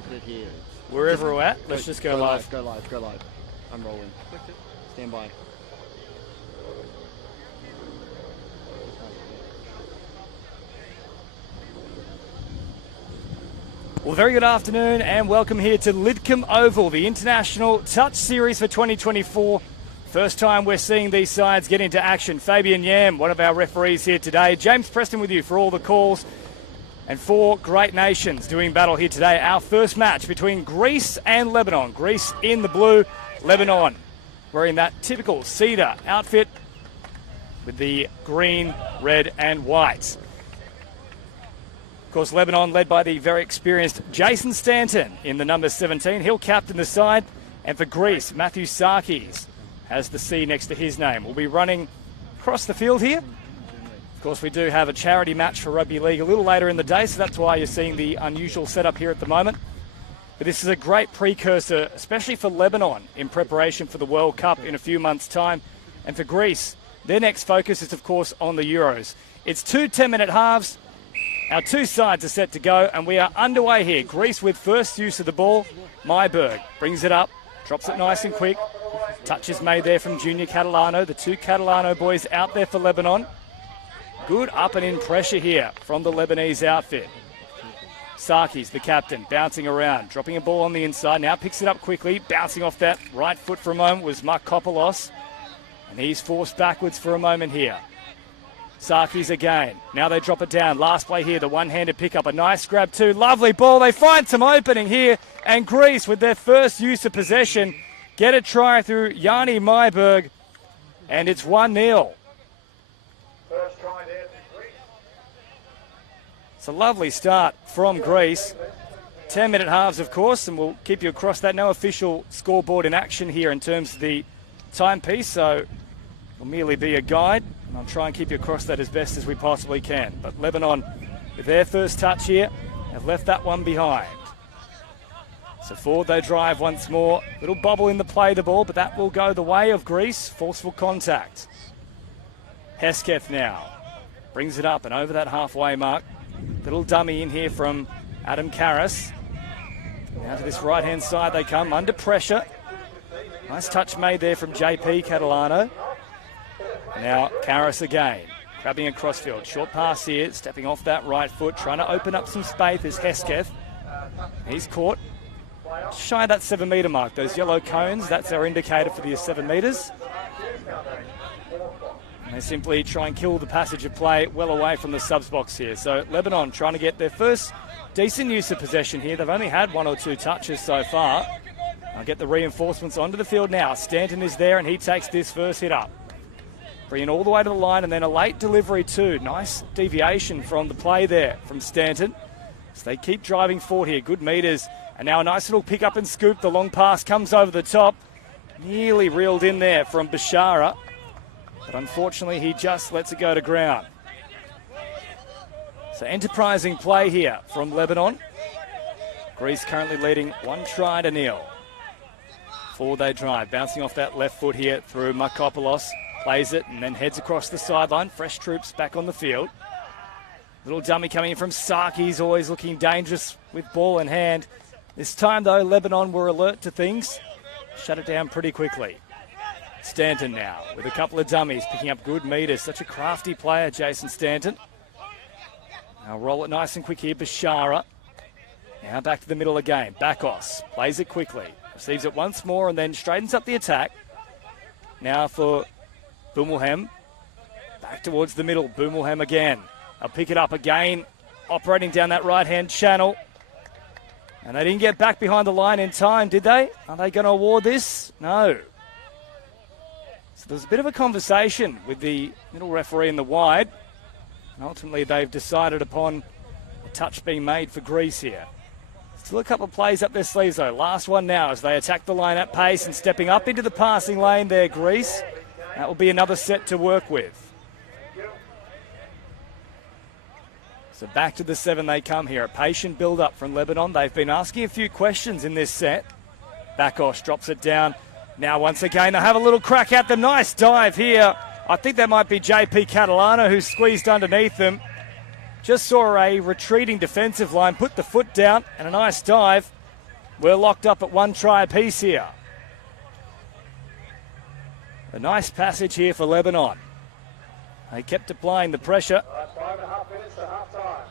look at it here. Wherever we're at, let's just go live. Go live. I'm rolling. Stand by. Well, very good afternoon and welcome here to Lidcombe Oval, the International Touch Series for 2024. First time we're seeing these sides get into action. Fabian Yam, one of our referees here today. James Preston with you for all the calls. And four great nations doing battle here today. Our first match between Greece and Lebanon. Greece in the blue, Lebanon wearing that typical cedar outfit with the green, red and white. Of course, Lebanon led by the very experienced Jason Stanton in the number 17. He'll captain the side. And for Greece, Matthew Sarkis has the C next to his name. We'll be running across the field here. Of course, we do have a charity match for rugby league a little later in the day, so that's why you're seeing the unusual setup here at the moment. But this is a great precursor, especially for Lebanon in preparation for the World Cup in a few months' time. And for Greece, their next focus is, of course, on the Euros. It's 2 10-minute halves. Our two sides are set to go, and we are underway here. Greece with first use of the ball. Myberg brings it up, drops it nice and quick. Touch is made there from Junior Catalano. The two Catalano boys out there for Lebanon. Good up and in pressure here from the Lebanese outfit. Sarkis, the captain, bouncing around, dropping a ball on the inside. Now picks it up quickly, bouncing off that right foot for a moment was Markopoulos. And he's forced backwards for a moment here. Sarkis again. Now they drop it down. Last play here, the one-handed pickup. A nice grab too. Lovely ball. They find some opening here. And Greece, with their first use of possession, get a try through Yanni Myberg. And it's 1-0. It's a lovely start from Greece. 10-minute halves, of course, and we'll keep you across that. No official scoreboard in action here in terms of the timepiece, so it'll merely be a guide. And I'll try and keep you across that as best as we possibly can. But Lebanon, with their first touch here, have left that one behind. So forward they drive once more. Little bobble in the play the ball, but that will go the way of Greece. Forceful contact. Hesketh now brings it up and over that halfway mark. Little dummy in here from Adam Karras. Now to this right-hand side they come, under pressure. Nice touch made there from JP Catalano. Now Karras again, grabbing a crossfield. Short pass here, stepping off that right foot, trying to open up some space is Hesketh. He's caught shy of that 7 metre mark. Those yellow cones, that's our indicator for the 7 metres. And they simply try and kill the passage of play well away from the subs box here. So Lebanon trying to get their first decent use of possession here. They've only had 1 or 2 touches so far. I'll get the reinforcements onto the field now. Stanton is there and he takes this first hit up. Bringing all the way to the line and then a late delivery too. Nice deviation from the play there from Stanton. So they keep driving forward here. Good metres. And now a nice little pick up and scoop. The long pass comes over the top. Nearly reeled in there from Bashara. But unfortunately he just lets it go to ground. So enterprising play here from Lebanon. Greece currently leading 1-0. Forward they drive. Bouncing off that left foot here through Markopoulos. Plays it and then heads across the sideline. Fresh troops back on the field. Little dummy coming in from Sarkis, always looking dangerous with ball in hand. This time, though, Lebanon were alert to things. Shut it down pretty quickly. Stanton now with a couple of dummies, picking up good metres. Such a crafty player, Jason Stanton. Now roll it nice and quick here, Bashara. Now back to the middle again. Bakos plays it quickly. Receives it once more and then straightens up the attack. Now for Bumulhem, back towards the middle, Bumulhem again. I'll pick it up again, operating down that right-hand channel. And they didn't get back behind the line in time, did they? Are they going to award this? No. So there's a bit of a conversation with the middle referee in the wide. And ultimately they've decided upon a touch being made for Greece here. Still a couple of plays up their sleeves though. Last one now as they attack the line at pace and stepping up into the passing lane there, Greece. That will be another set to work with. So back to the 7 they come here. A patient build-up from Lebanon. They've been asking a few questions in this set. Bakos drops it down. Now once again they'll have a little crack at them. Nice dive here. I think that might be JP Catalano who squeezed underneath them. Just saw a retreating defensive line, put the foot down and a nice dive. We're locked up at 1 try apiece here. A nice passage here for Lebanon. They kept applying the pressure. 5.5 minutes to half time.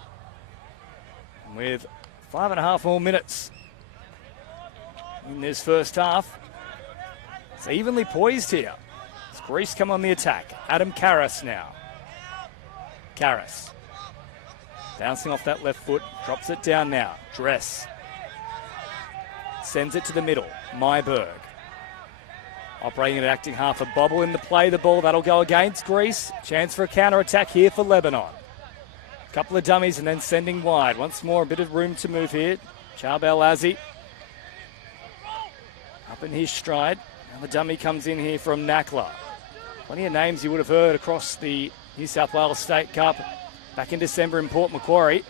With 5.5 more minutes in this first half. It's evenly poised here. It's Greece come on the attack. Adam Karras now. Karras. Bouncing off that left foot. Drops it down now. Dress. Sends it to the middle. Myberg. Operating at acting half. A bobble in the play. The ball that'll go against Greece. Chance for a counter-attack here for Lebanon. Couple of dummies and then sending wide. Once more, a bit of room to move here. Charbel Azzi. Up in his stride. Now the dummy comes in here from Nakla. Plenty of names you would have heard across the New South Wales State Cup back in December in Port Macquarie.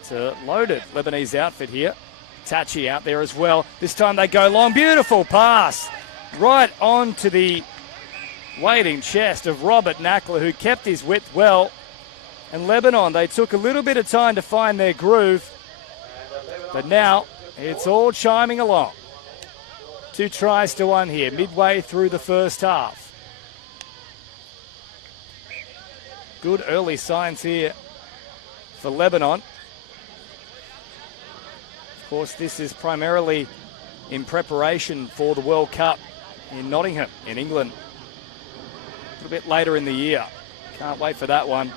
It's a loaded Lebanese outfit here. Tachi out there as well. This time they go long. Beautiful pass. Right on to the waiting chest of Robert Nakla, who kept his width well. And Lebanon, they took a little bit of time to find their groove. But now it's all chiming along. 2 tries to 1 here, midway through the first half. Good early signs here for Lebanon. Of course, this is primarily in preparation for the World Cup in Nottingham, in England. A little bit later in the year. Can't wait for that one.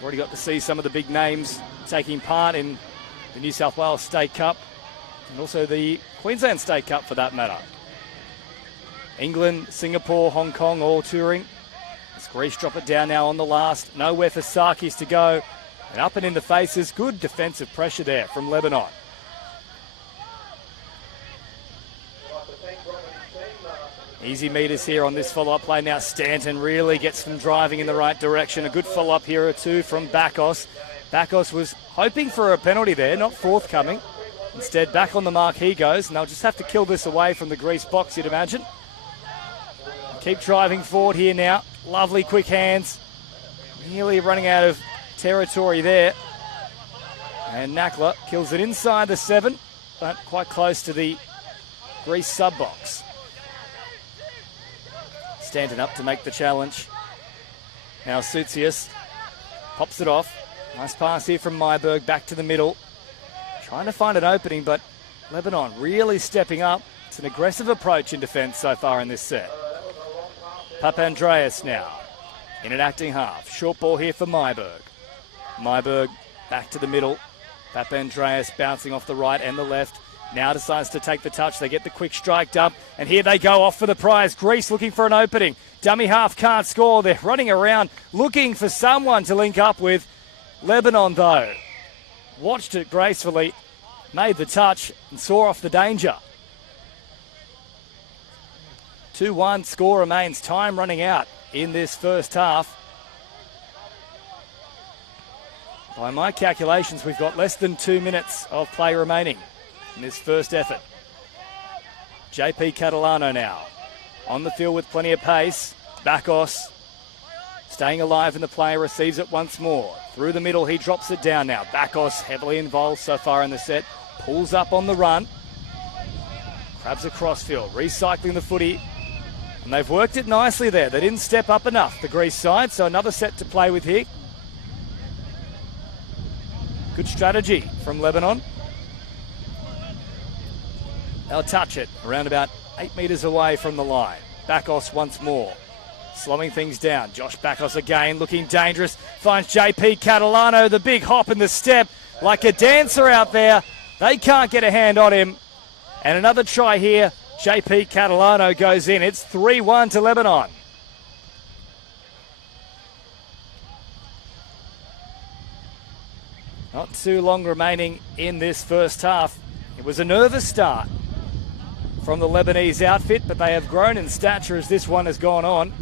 Already got to see some of the big names taking part in the New South Wales State Cup and also the Queensland State Cup for that matter. England, Singapore, Hong Kong all touring. As Greece drop it down now on the last. Nowhere for Sarkis to go. And up and in the faces. Good defensive pressure there from Lebanon. Easy meters here on this follow-up play. Now Stanton really gets them driving in the right direction. A good follow-up here or two from Bakos. Bakos was hoping for a penalty there, not forthcoming. Instead, back on the mark he goes, and they'll just have to kill this away from the Greece box, you'd imagine. Keep driving forward here now. Lovely quick hands. Nearly running out of territory there. And Nakla kills it inside the 7, but quite close to the Greece sub-box. Stanton up to make the challenge. Now Soutsius pops it off. Nice pass here from Myberg back to the middle. Trying to find an opening, but Lebanon really stepping up. It's an aggressive approach in defence so far in this set. Papandreou now in an acting half. Short ball here for Myberg. Myberg back to the middle. Papandreou bouncing off the right and the left. Now decides to take the touch. They get the quick strike dump. And here they go off for the prize. Greece looking for an opening. Dummy half can't score. They're running around looking for someone to link up with. Lebanon, though, watched it gracefully, made the touch and saw off the danger. 2-1 score remains. Time running out in this first half. By my calculations, we've got less than 2 minutes of play remaining in this first effort. JP Catalano now on the field with plenty of pace. Bakos staying alive in the play, receives it once more. Through the middle, he drops it down now. Bakos heavily involved so far in the set. Pulls up on the run. Grabs a crossfield, recycling the footy. And they've worked it nicely there. They didn't step up enough, the Greece side, so another set to play with here. Good strategy from Lebanon. They'll touch it around about 8 metres away from the line. Bakos once more. Slowing things down. Josh Bakos again looking dangerous. Finds JP Catalano, the big hop in the step. Like a dancer out there. They can't get a hand on him. And another try here. JP Catalano goes in. It's 3-1 to Lebanon. Not too long remaining in this first half. It was a nervous start from the Lebanese outfit, but they have grown in stature as this one has gone on.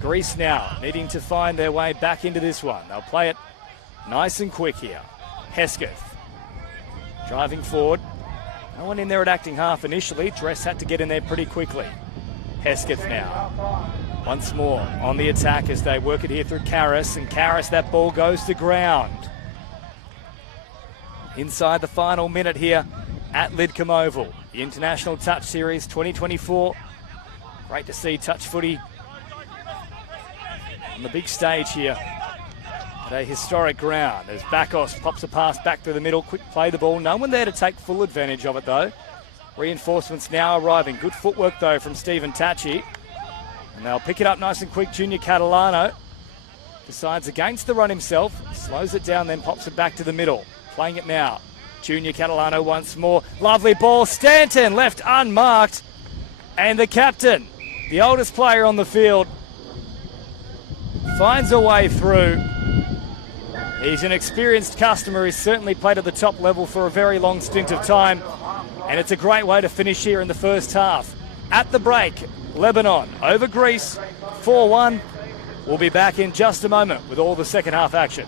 Greece now needing to find their way back into this one. They'll play it nice and quick here. Hesketh driving forward. No one in there at acting half initially. Dress had to get in there pretty quickly. Hesketh now once more on the attack as they work it here through Karras. And Karras, that ball goes to ground. inside the final minute here at Lidcombe Oval. The International Touch Series 2024. Great to see touch footy on the big stage here at a historic ground as Bakos pops a pass back through the middle. Quick play the ball. No one there to take full advantage of it though. Reinforcements now arriving. Good footwork though from Stephen Tachi. And they'll pick it up nice and quick. Junior Catalano decides against the run himself. Slows it down, then pops it back to the middle. Playing it now. Junior Catalano once more. Lovely ball. Stanton left unmarked. And the captain, the oldest player on the field, finds a way through. He's an experienced customer. He's certainly played at the top level for a very long stint of time. And it's a great way to finish here in the first half. At the break, Lebanon over Greece, 4-1. We'll be back in just a moment with all the second half action.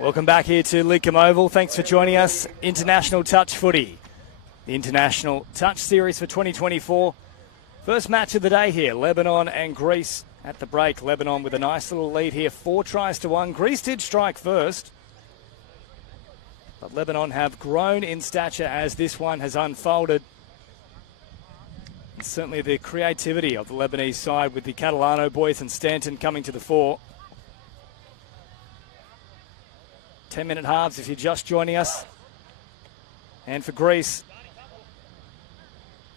Welcome back here to Lidcombe Oval. Thanks for joining us. International Touch Footy. The International Touch Series for 2024. First match of the day here, Lebanon and Greece at the break. Lebanon with a nice little lead here, 4-1. Greece did strike first, but Lebanon have grown in stature as this one has unfolded. And certainly the creativity of the Lebanese side with the Catalano boys and Stanton coming to the fore. 10-minute halves if you're just joining us. And for Greece,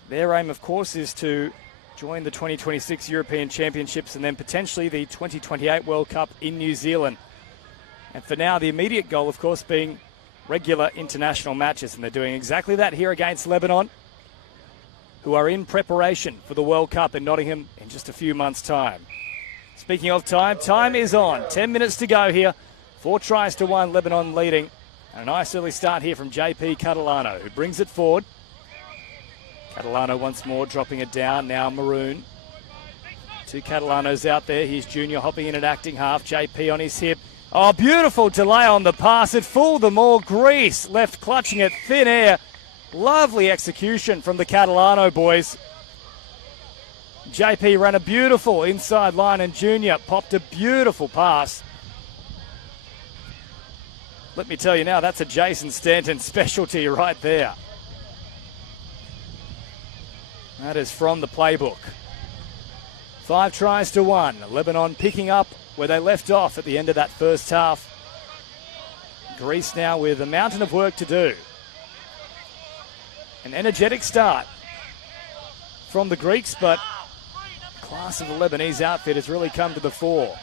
their aim, of course, is to join the 2026 European Championships and then potentially the 2028 World Cup in New Zealand. And for now, the immediate goal, of course, being regular international matches. And they're doing exactly that here against Lebanon, who are in preparation for the World Cup in Nottingham in just a few months' time. Speaking of time, time is on. 10 minutes to go here. 4-1, Lebanon leading. And a nice early start here from JP Catalano, who brings it forward. Catalano once more dropping it down, now Maroon. Two Catalanos out there. Here's Junior hopping in at acting half. JP on his hip. Oh, beautiful delay on the pass. It fooled them all. Greece left clutching at thin air. Lovely execution from the Catalano boys. JP ran a beautiful inside line and Junior popped a beautiful pass. Let me tell you now, that's a Jason Stanton specialty right there. That is from the playbook. 5-1. Lebanon picking up where they left off at the end of that first half. Greece now with a mountain of work to do. An energetic start from the Greeks, but the class of the Lebanese outfit has really come to the fore.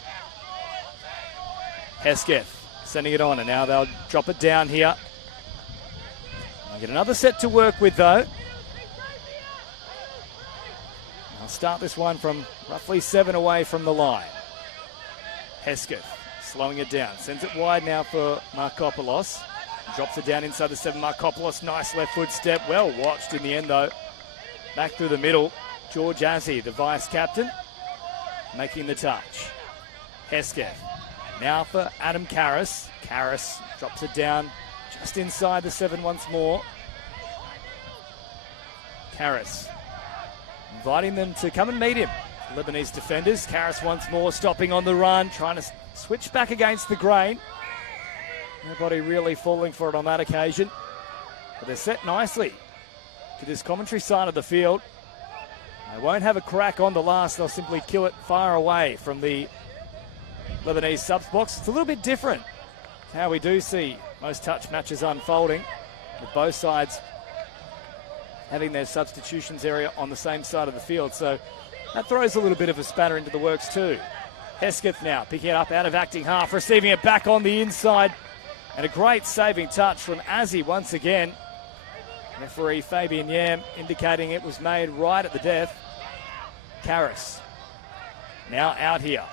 Hesketh sending it on, and now they'll drop it down here. They'll get another set to work with, though. I'll start this one from roughly 7 away from the line. Hesketh slowing it down. Sends it wide now for Markopoulos. Drops it down inside the 7. Markopoulos, nice left foot step. Well watched in the end, though. Back through the middle. George Azzi, the vice-captain, making the touch. Hesketh. Now for Adam Karras. Karras drops it down just inside the 7 once more. Karras inviting them to come and meet him. Lebanese defenders. Karras once more stopping on the run, trying to switch back against the grain. Nobody really falling for it on that occasion. But they're set nicely to this commentary side of the field. They won't have a crack on the last. They'll simply kill it far away from the Lebanese subs box. It's a little bit different how we do see most touch matches unfolding, with both sides having their substitutions area on the same side of the field. So that throws a little bit of a spanner into the works too. Hesketh now picking it up out of acting half, receiving it back on the inside. And a great saving touch from Azzy once again. Referee Fabian Yam indicating it was made right at the death. Karras now out here.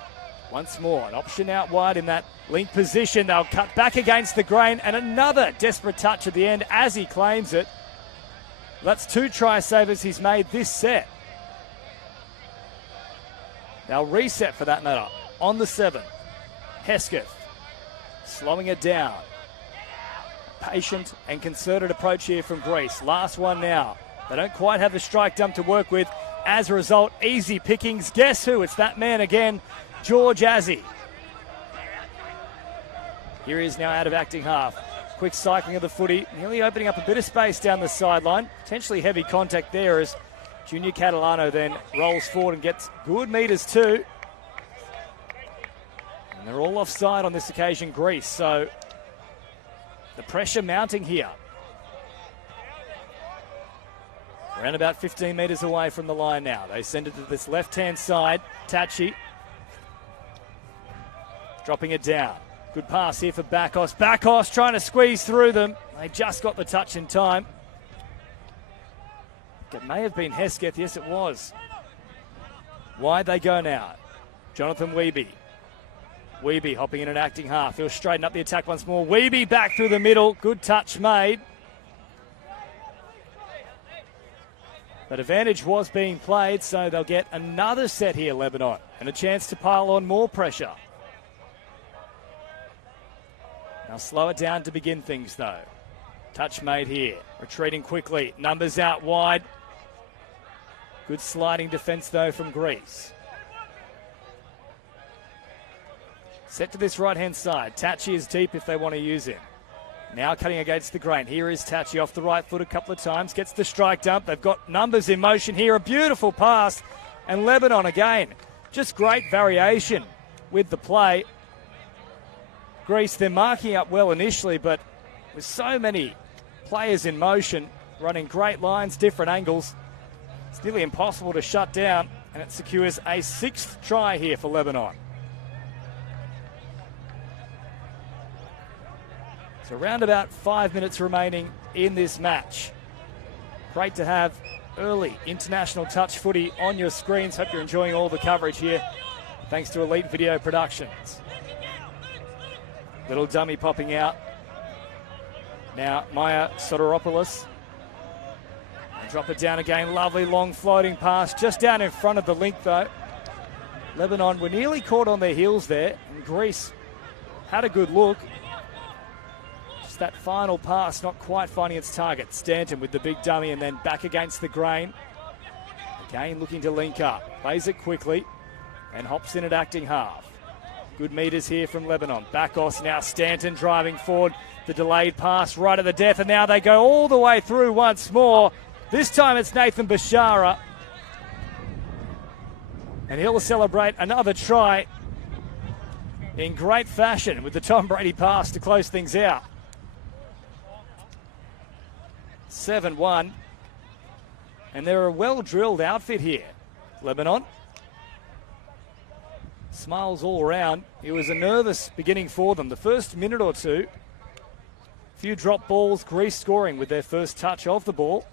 Once more, an option out wide in that link position. They'll cut back against the grain, and another desperate touch at the end as he claims it. That's 2 try savers he's made this set. They'll reset for that matter on the 7. Hesketh slowing it down. Patient and concerted approach here from Greece. Last one now. They don't quite have the strike dump to work with. As a result, easy pickings. Guess who? It's that man again, George Azzy. Here he is now out of acting half. Quick cycling of the footy, nearly opening up a bit of space down the sideline. Potentially heavy contact there as Junior Catalano then rolls forward and gets good meters too. And they're all offside on this occasion, Greece. So the pressure mounting here. Around about 15 metres away from the line now. They send it to this left-hand side. Tachi dropping it down. Good pass here for Bakos. Bakos trying to squeeze through them. They just got the touch in time. It may have been Hesketh. Yes, it was. Wide they go now. Jonathan Weeby. Weeby hopping in and acting half. He'll straighten up the attack once more. Weeby back through the middle. Good touch made. But advantage was being played, so they'll get another set here, Lebanon, and a chance to pile on more pressure. Now slow it down to begin things, though. Touch made here. Retreating quickly. Numbers out wide. Good sliding defence, though, from Greece. Set to this right-hand side. Tachi is deep if they want to use him. Now cutting against the grain. Here is Tachi off the right foot a couple of times. Gets the strike dump. They've got numbers in motion here. A beautiful pass. And Lebanon again. Just great variation with the play. Greece, they're marking up well initially, but with so many players in motion, running great lines, different angles, it's nearly impossible to shut down. And it secures a 6th try here for Lebanon. So around about 5 minutes remaining in this match. Great to have early international touch footy on your screens. Hope you're enjoying all the coverage here. Thanks to Elite Video Productions. Little dummy popping out. Now Maya Soteropoulos. Drop it down again. Lovely long floating pass. Just down in front of the link though. Lebanon were nearly caught on their heels there. And Greece had a good look. That final pass not quite finding its target. Stanton with the big dummy and then back against the grain. Again looking to link up. Plays it quickly and hops in at acting half. Good meters here from Lebanon. Bakos now. Stanton driving forward. The delayed pass right at the death, and now they go all the way through once more. This time it's Nathan Bashara. And he'll celebrate another try in great fashion with the Tom Brady pass to close things out. 7-1. And they're a well-drilled outfit here, Lebanon. Smiles all around. It was a nervous beginning for them. The first minute or two, a few drop balls, Greece scoring with their first touch of the ball.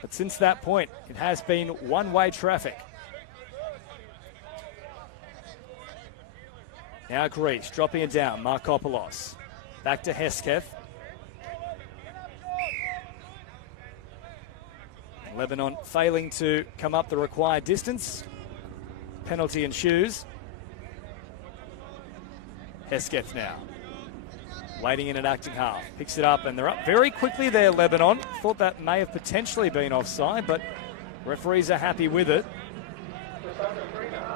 But since that point, it has been one-way traffic. Now Greece dropping it down. Markopoulos. Back to Hesketh. Lebanon failing to come up the required distance. Penalty ensues. Hesketh now. Waiting in at acting half. Picks it up and they're up very quickly there, Lebanon. Thought that may have potentially been offside, but referees are happy with it.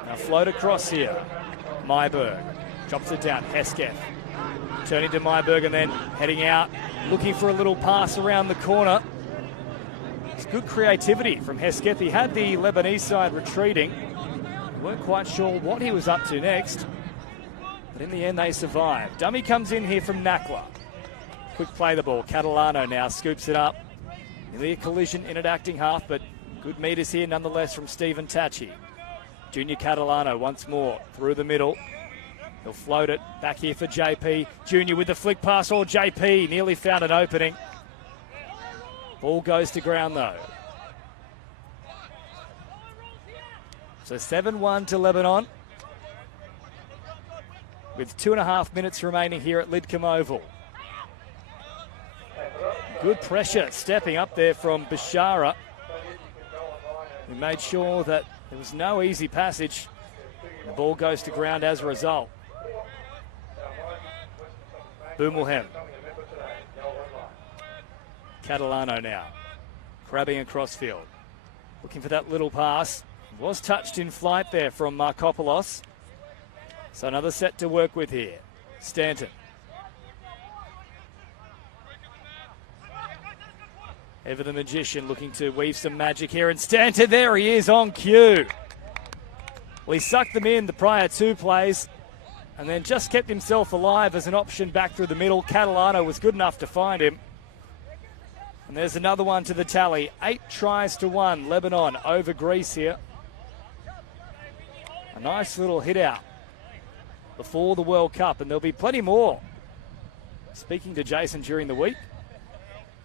Now float across here. Myberg drops it down. Hesketh turning to Myberg and then heading out. Looking for a little pass around the corner. It's good creativity from Hesketh. He had the Lebanese side retreating. Weren't quite sure what he was up to next, but in the end they survived. Dummy comes in here from Nakla. Quick play the ball. Catalano now scoops it up. Nearly a collision in at acting half, but good meters here nonetheless from Stephen Tachi. Junior Catalano once more through the middle. He'll float it back here for JP. Junior with the flick pass, or JP nearly found an opening. Ball goes to ground though. So 7-1 to Lebanon, with 2.5 minutes remaining here at Lidcombe Oval. Good pressure stepping up there from Bashara. He made sure that there was no easy passage. The ball goes to ground as a result. Boomelhem. Catalano now. Crabbing across field. Looking for that little pass. Was touched in flight there from Markopoulos. So another set to work with here. Stanton. Ever the magician looking to weave some magic here. And Stanton, there he is on cue. Well, he sucked them in the prior 2 plays and then just kept himself alive as an option back through the middle. Catalano was good enough to find him. And there's another one to the tally. 8 tries to 1. Lebanon over Greece here. A nice little hit out before the World Cup, and there'll be plenty more. Speaking to Jason during the week,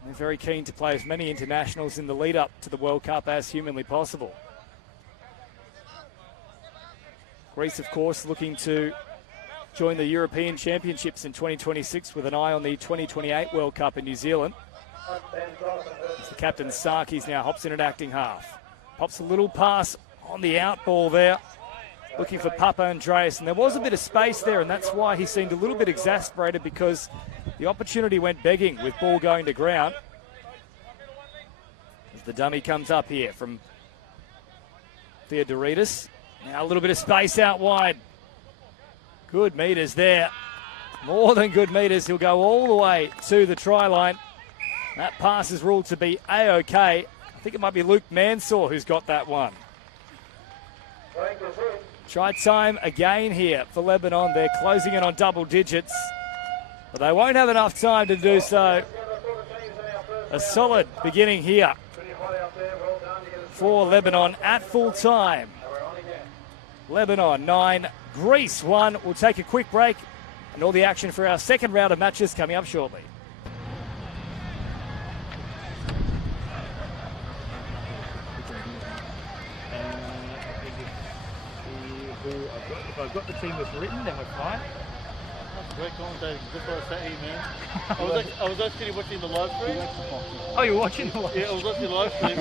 they're very keen to play as many internationals in the lead up to the World Cup as humanly possible. Greece, of course, looking to join the European Championships in 2026 with an eye on the 2028 World Cup in New Zealand. As the captain Sarkis now hops in at acting half. Pops a little pass on the out ball there. Looking for Papa Andreas, and there was a bit of space there, and that's why he seemed a little bit exasperated, because the opportunity went begging with ball going to ground. As the dummy comes up here from Theodoridis. Now a little bit of space out wide. Good meters there. More than good meters. He'll go all the way to the try line. That pass is ruled to be A-OK. I think it might be Luke Mansour who's got that one. Try time again here for Lebanon. They're closing in on double digits, but they won't have enough time to do so. A solid beginning here for Lebanon at full time. Lebanon 9, Greece 1. We'll take a quick break, and all the action for our second round of matches coming up shortly. If I've got the team that's written, then we're fine. That's great commentating. Just what I say, man. I was actually watching the live stream. Oh, you're watching the live stream? Yeah, I was watching the live stream.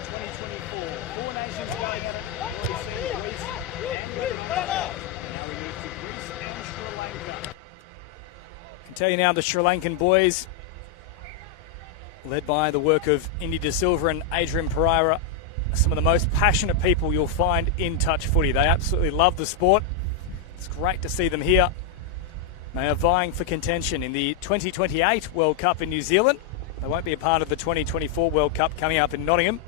for 2024. Four nations going at it. We've already seen Greece and Lebanon. Now we move to Greece and Sri Lanka. I can tell you now the Sri Lankan boys, led by the work of Indy De Silva and Adrian Pereira, are some of the most passionate people you'll find in touch footy. They absolutely love the sport. It's great to see them here. They are vying for contention in the 2028 World Cup in New Zealand. They won't be a part of the 2024 World Cup coming up in Nottingham,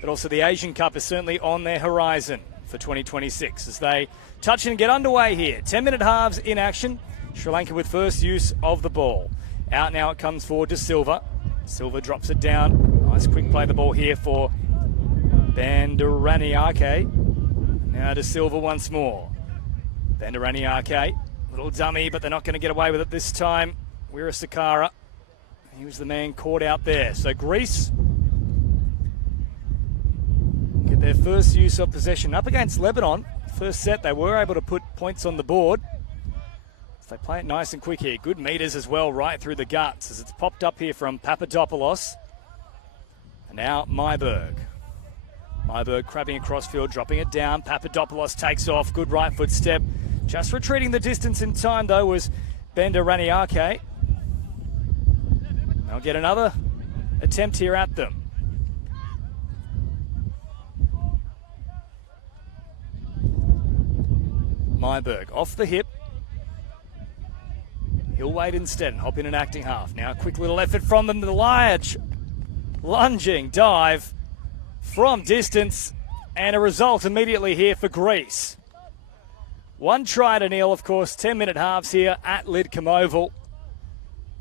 but also the Asian Cup is certainly on their horizon for 2026 as they touch and get underway here. 10-minute halves in action. Sri Lanka with first use of the ball. Out now it comes for De Silva. Silva drops it down. Nice quick play the ball here for Bandaraniake. Now De Silva once more. Bandaraniake, little dummy, but they're not going to get away with it this time. Wira Sakara, he was the man caught out there. So Greece get their first use of possession up against Lebanon. First set, they were able to put points on the board. So they play it nice and quick here. Good meters as well, right through the guts as it's popped up here from Papadopoulos. And now Myberg. Myberg crabbing across field, dropping it down. Papadopoulos takes off. Good right foot step. Just retreating the distance in time, though, was Bandaraniake. They'll get another attempt here at them. Myberg off the hip. He'll wait instead and hop in an acting half. Now a quick little effort from them. The large lunging dive from distance, and a result immediately here for Greece. 1 try to nil, of course, 10-minute halves here at Lidcombe Oval.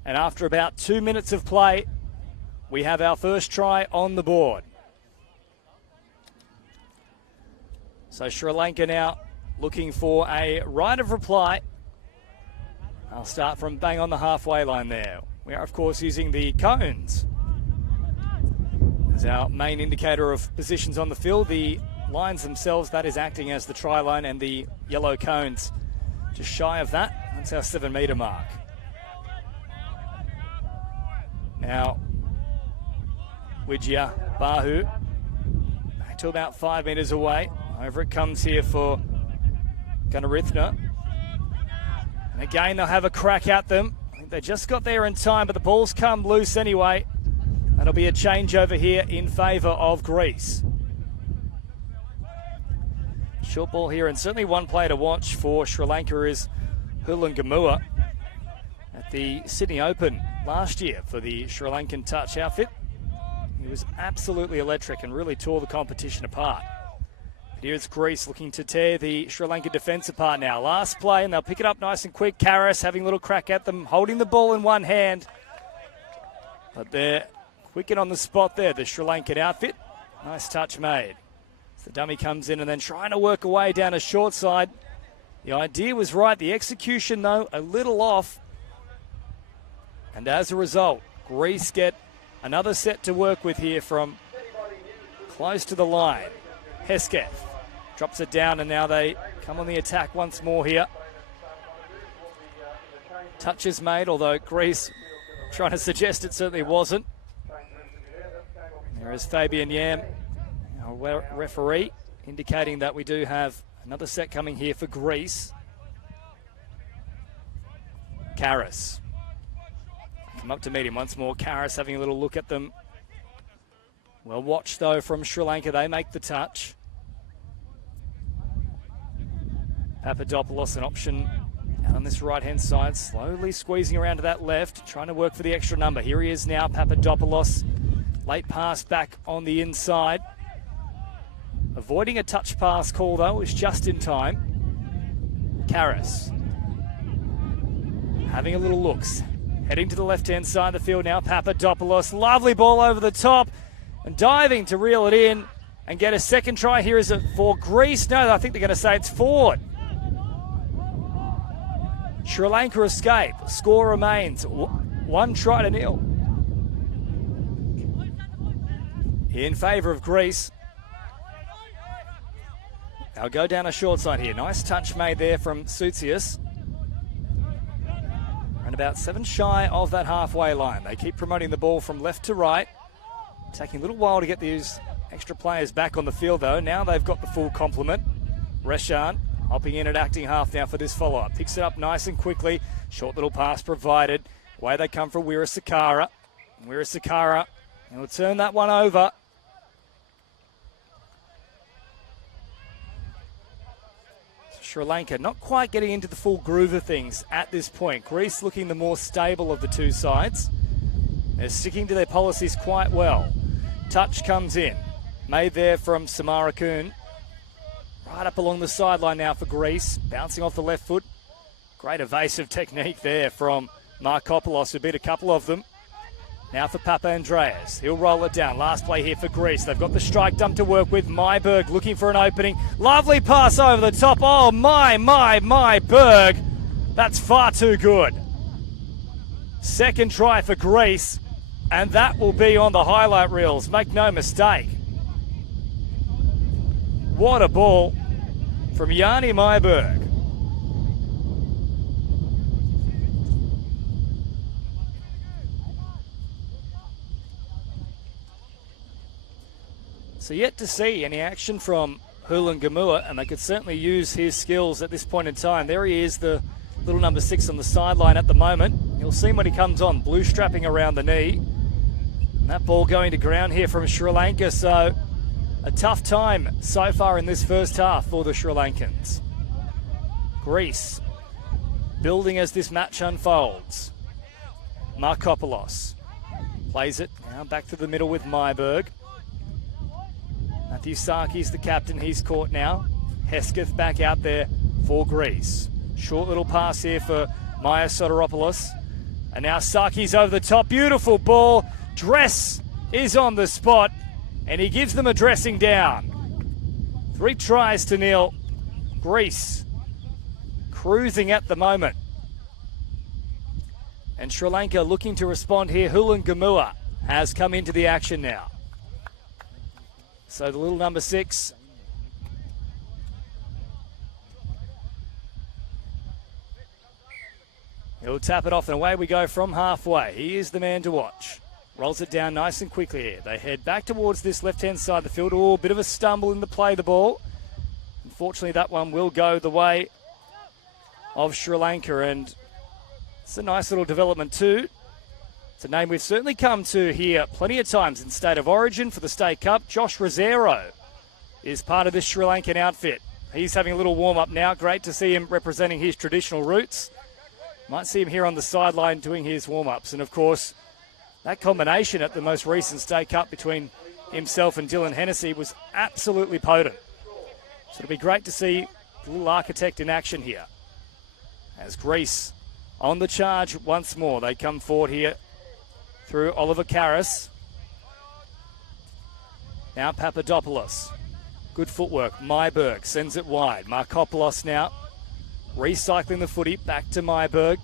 And after about 2 minutes of play, we have our first try on the board. So Sri Lanka now looking for a right of reply. I'll start from bang on the halfway line there. We are, of course, using the cones as our main indicator of positions on the field. The lines themselves, that is acting as the try line, and the yellow cones just shy of that. That's our 7-metre mark. Now, Widya Bahu back to about 5 metres away. Over it comes here for Gunarithna. And again, they'll have a crack at them. I think they just got there in time, but the ball's come loose anyway. That'll be a changeover here in favour of Greece. Short ball here, and certainly one player to watch for Sri Lanka is Hulan Gamua at the Sydney Open last year for the Sri Lankan touch outfit. He was absolutely electric and really tore the competition apart. But here's Greece looking to tear the Sri Lankan defence apart now. Last play, and they'll pick it up nice and quick. Karas having a little crack at them, holding the ball in one hand. But they're quick and on the spot there, the Sri Lankan outfit. Nice touch made. The dummy comes in and then trying to work away down a short side. The idea was right. The execution, though, a little off. And as a result, Greece get another set to work with here from close to the line. Hesketh drops it down, and now they come on the attack once more here. Touch is made, although Greece trying to suggest it certainly wasn't. There is Fabian Yam, our referee, indicating that we do have another set coming here for Greece. Karas. Come up to meet him once more. Karas having a little look at them. Well watched, though, from Sri Lanka. They make the touch. Papadopoulos, an option out on this right-hand side, slowly squeezing around to that left, trying to work for the extra number. Here he is now, Papadopoulos. Late pass back on the inside. Avoiding a touch pass call, though, is just in time. Karas having a little looks. Heading to the left-hand side of the field now, Papadopoulos. Lovely ball over the top and diving to reel it in and get a second try. Here is it for Greece. No, I think they're going to say it's forward. Sri Lanka escape. Score remains 1 try to nil. In favour of Greece. They'll go down a short side here. Nice touch made there from Soutsius. And about 7 shy of that halfway line. They keep promoting the ball from left to right. Taking a little while to get these Extra players back on the field, though. Now they've got the full complement. Reshan hopping in at acting half now for this follow-up. Picks it up nice and quickly. Short little pass provided. Away they come for Wira Sakara. Wira Sakara will turn that one over. Sri Lanka not quite getting into the full groove of things at this point. Greece looking the more stable of the two sides. They're sticking to their policies quite well. Touch comes in. Made there from Samara Kuhn. Right up along the sideline now for Greece. Bouncing off the left foot. Great evasive technique there from Markopoulos, who beat a couple of them. Now for Papa Andreas. He'll roll it down. Last play here for Greece. They've got the strike dump to work with. Myberg looking for an opening. Lovely pass over the top. Oh, Myberg. That's far too good. Second try for Greece. And that will be on the highlight reels. Make no mistake. What a ball from Yanni Myberg. So yet to see any action from Hulan Gamua, and they could certainly use his skills at this point in time. There he is, the little number 6 on the sideline at the moment. You'll see him when he comes on, blue strapping around the knee. And that ball going to ground here from Sri Lanka, so a tough time so far in this first half for the Sri Lankans. Greece building as this match unfolds. Markopoulos plays it now back to the middle with Myberg. Matthew Saki's the captain. He's caught now. Hesketh back out there for Greece. Short little pass here for Maya Soteropoulos. And now Saki's over the top. Beautiful ball. Dress is on the spot. And he gives them a dressing down. 3 tries to nil. Greece cruising at the moment. And Sri Lanka looking to respond here. Hulan Gamua has come into the action now. So the little number 6. He'll tap it off and away we go from halfway. He is the man to watch. Rolls it down nice and quickly here. They head back towards this left-hand side of the field. Oh, a bit of a stumble in the play of the ball. Unfortunately, that one will go the way of Sri Lanka, and it's a nice little development too. It's a name we've certainly come to here plenty of times in State of Origin for the State Cup. Josh Rosero is part of this Sri Lankan outfit. He's having a little warm-up now. Great to see him representing his traditional roots. Might see him here on the sideline doing his warm-ups. And, of course, that combination at the most recent State Cup between himself and Dylan Hennessy was absolutely potent. So it'll be great to see the little architect in action here. As Greece on the charge once more. They come forward here through Oliver Karras. Now Papadopoulos. Good footwork. Myberg sends it wide. Markopoulos now recycling the footy back to Myberg.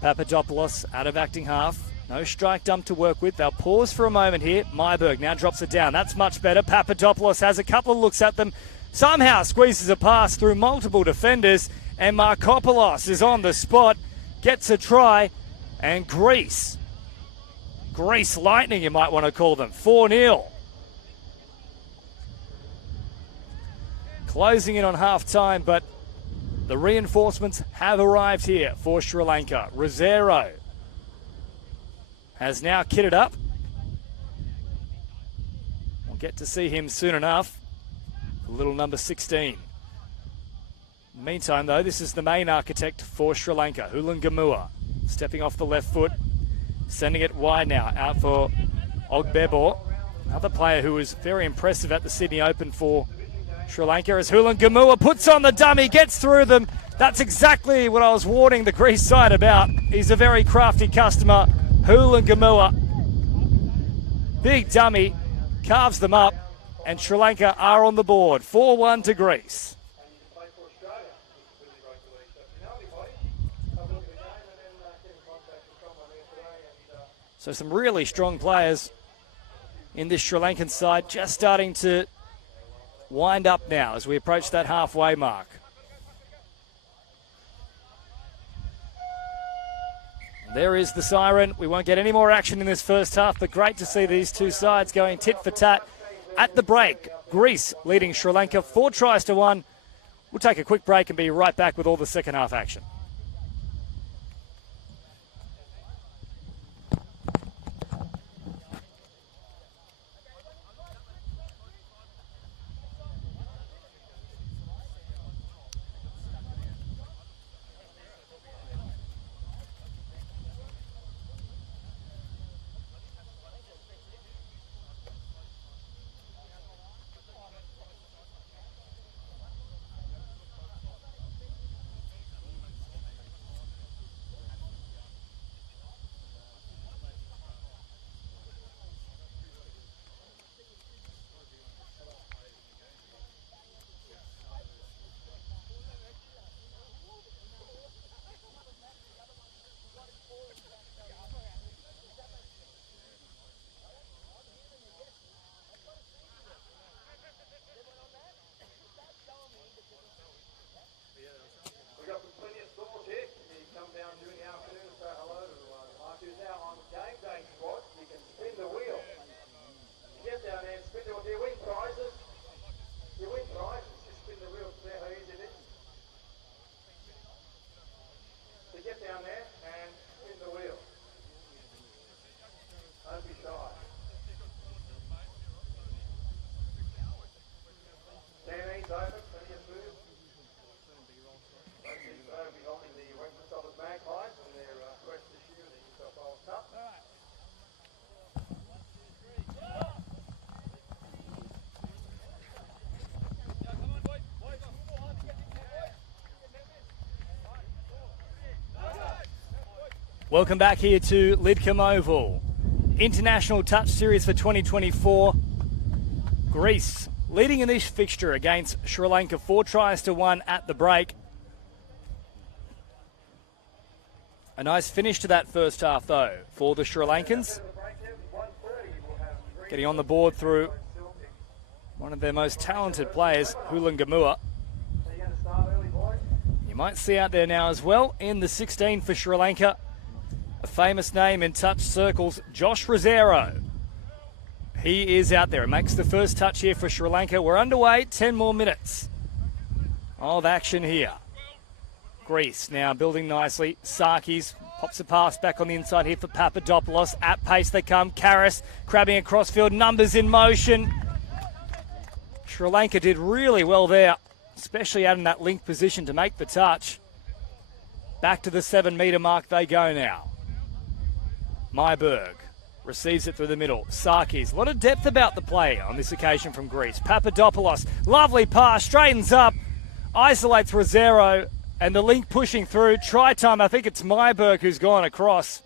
Papadopoulos out of acting half. No strike dump to work with. They'll pause for a moment here. Myberg now drops it down. That's much better. Papadopoulos has a couple of looks at them. Somehow squeezes a pass through multiple defenders. And Markopoulos is on the spot. Gets a try. And Greece Lightning, you might want to call them. 4-0. Closing in on half-time, but the reinforcements have arrived here for Sri Lanka. Rosero has now kitted up. We'll get to see him soon enough. The little number 16. Meantime, though, this is the main architect for Sri Lanka, Hulan Gamua. Stepping off the left foot, sending it wide now, out for Ogbebor. Another player who was very impressive at the Sydney Open for Sri Lanka as Hulan Gamua puts on the dummy, gets through them. That's exactly what I was warning the Greece side about. He's a very crafty customer, Hulan Gamua. Big dummy, carves them up, and Sri Lanka are on the board. 4-1 to Greece. So some really strong players in this Sri Lankan side, just starting to wind up now as we approach that halfway mark. There is the siren. We won't get any more action in this first half, but great to see these two sides going tit for tat at the break. Greece leading Sri Lanka 4 tries to 1. We'll take a quick break and be right back with all the second half action. We've got plenty of stores here. You come down during the afternoon and say hello to Mark, who's now on game day squad. You can spin the wheel. You get down there and spin the wheel. Do you win prizes? You win prizes. Just spin the wheel to see how easy it is. So get down there and spin the wheel. Don't be shy. Canteens open, plenty of food. They'll be holding the Western Suburbs Magpies and their quest this year in the New South Wales Cup. Welcome back here to Lidcombe Oval. International Touch Series for 2024. Greece leading in this fixture against Sri Lanka 4 tries to 1 at the break. A nice finish to that first half, though, for the Sri Lankans. Getting on the board through one of their most talented players, Hulan Gamua. You might see out there now as well in the 16 for Sri Lanka, a famous name in touch circles, Josh Rosero. He is out there and makes the first touch here for Sri Lanka. We're underway, 10 more minutes of action here. Greece now building nicely. Sarkis pops a pass back on the inside here for Papadopoulos. At pace they come. Karas crabbing across field. Numbers in motion. Sri Lanka did really well there, especially out in that link position to make the touch. Back to the 7-metre mark they go now. Myberg receives it through the middle. Sarkis, a lot of depth about the play on this occasion from Greece. Papadopoulos, lovely pass, straightens up, isolates Rosero, and the link pushing through. Try time, I think it's Myberg who's gone across.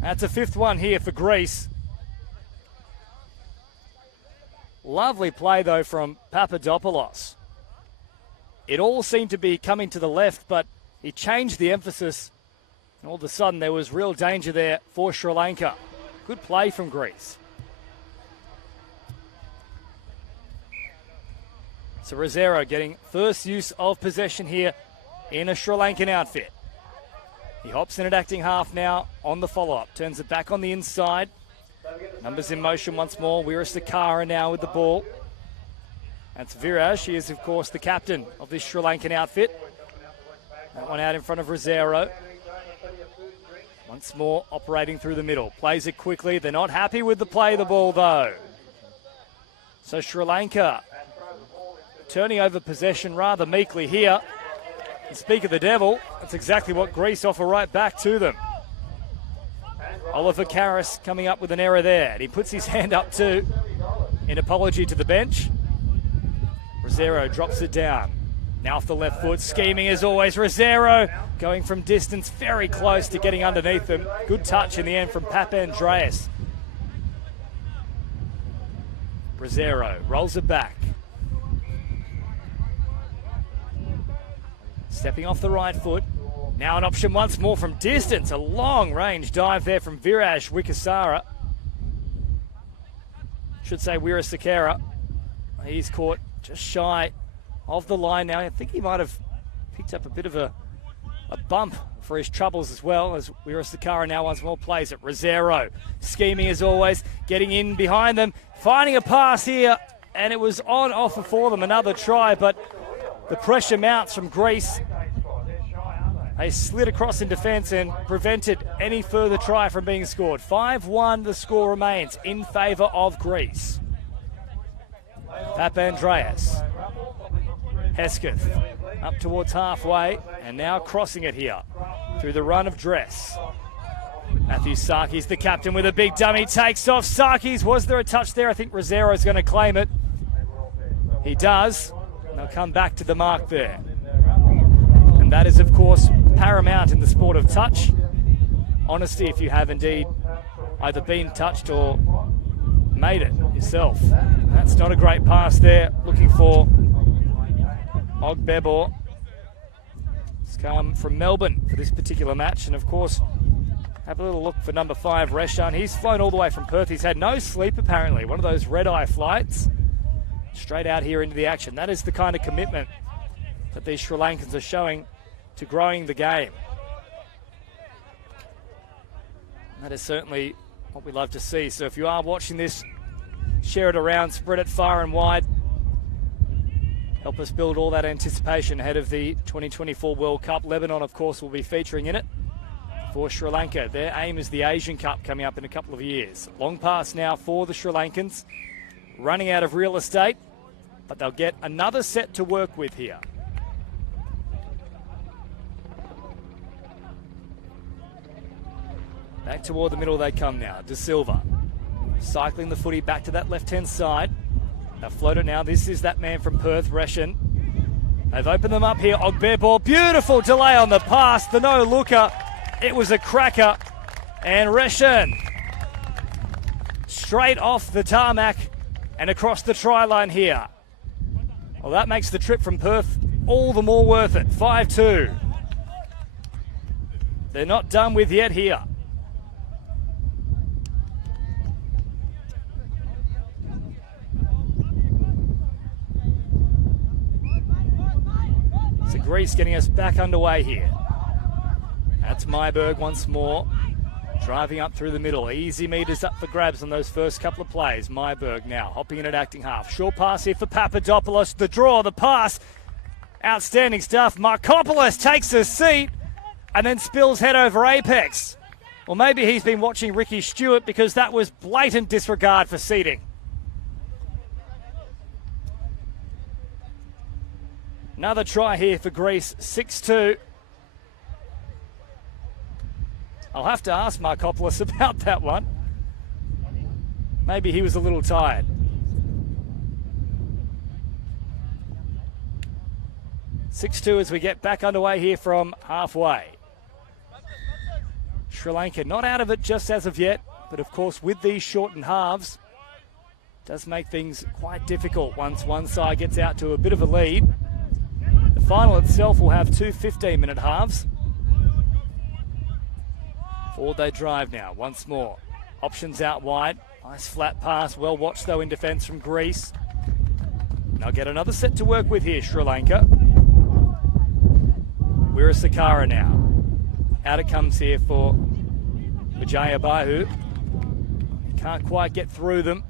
That's a 5th one here for Greece. Lovely play, though, from Papadopoulos. It all seemed to be coming to the left, but he changed the emphasis. And all of a sudden, there was real danger there for Sri Lanka. Good play from Greece. So Rosero getting first use of possession here in a Sri Lankan outfit. He hops in at acting half now on the follow-up. Turns it back on the inside. Numbers in motion once more. Weerasakara now with the ball. That's Viraj. He is, of course, the captain of this Sri Lankan outfit. That one out in front of Rosero. Once more operating through the middle. Plays it quickly. They're not happy with the play of the ball, though. So Sri Lanka turning over possession rather meekly here. And speak of the devil, that's exactly what Greece offer right back to them. Oliver Karas coming up with an error there. And he puts his hand up too in apology to the bench. Rosero drops it down. Now off the left foot, scheming as always. Rosero going from distance, very close to getting underneath them. Good touch in the end from Papandreou. Rosero rolls it back. Stepping off the right foot. Now an option once more from distance. A long-range dive there from Viraj Wikasara. Should say Weerasakara. He's caught just shy of the line now. I think he might have picked up a bit of a bump for his troubles as well, as Sakara now once more plays it. Rosero scheming as always, getting in behind them, finding a pass here, and it was on offer for them, another try, but the pressure mounts from Greece. They slid across in defence and prevented any further try from being scored. 5-1 the score remains in favour of Greece. Papandreou. Hesketh up towards halfway and now crossing it here through the run of dress. Matthew Sarkis, the captain, with a big dummy, takes off. Sarkis, was there a touch there? I think Rosero's going to claim it. He does. They'll come back to the mark there. And that is, of course, paramount in the sport of touch. Honesty, if you have indeed either been touched or made it yourself. That's not a great pass there. Looking for Ogbebor. He's come from Melbourne for this particular match. And, of course, have a little look for number 5, Reshan. He's flown all the way from Perth. He's had no sleep, apparently. One of those red-eye flights. Straight out here into the action. That is the kind of commitment that these Sri Lankans are showing to growing the game. That is certainly what we love to see. So if you are watching this, share it around, spread it far and wide. Help us build all that anticipation ahead of the 2024 World Cup. Lebanon, of course, will be featuring in it for Sri Lanka. Their aim is the Asian Cup coming up in a couple of years. Long pass now for the Sri Lankans. Running out of real estate, but they'll get another set to work with here. Back toward the middle they come now. De Silva cycling the footy back to that left-hand side. They've floated now. This is that man from Perth, Reshan. They've opened them up here. Ogbebor, beautiful delay on the pass. The no-looker. It was a cracker. And Reshan straight off the tarmac and across the try line here. Well, that makes the trip from Perth all the more worth it. 5-2. They're not done with yet here. So Greece getting us back underway here. That's Myberg once more. Driving up through the middle. Easy meters up for grabs on those first couple of plays. Myberg now hopping in at acting half. Short pass here for Papadopoulos. The draw, the pass. Outstanding stuff. Markopoulos takes a seat and then spills head over apex. Well, maybe he's been watching Ricky Stewart because that was blatant disregard for seating. Another try here for Greece. 6-2. I'll have to ask Markopoulos about that one. Maybe he was a little tired. (6-2) as we get back underway here from halfway. Sri Lanka not out of it just as of yet, but of course with these shortened halves, does make things quite difficult once one side gets out to a bit of a lead. The final itself will have 2 15-minute halves. Forward they drive now, once more. Options out wide. Nice flat pass, well watched though in defence from Greece. They'll get another set to work with here, Sri Lanka. Sakara now. Out it comes here for Vijaya Bahu. Can't quite get through them.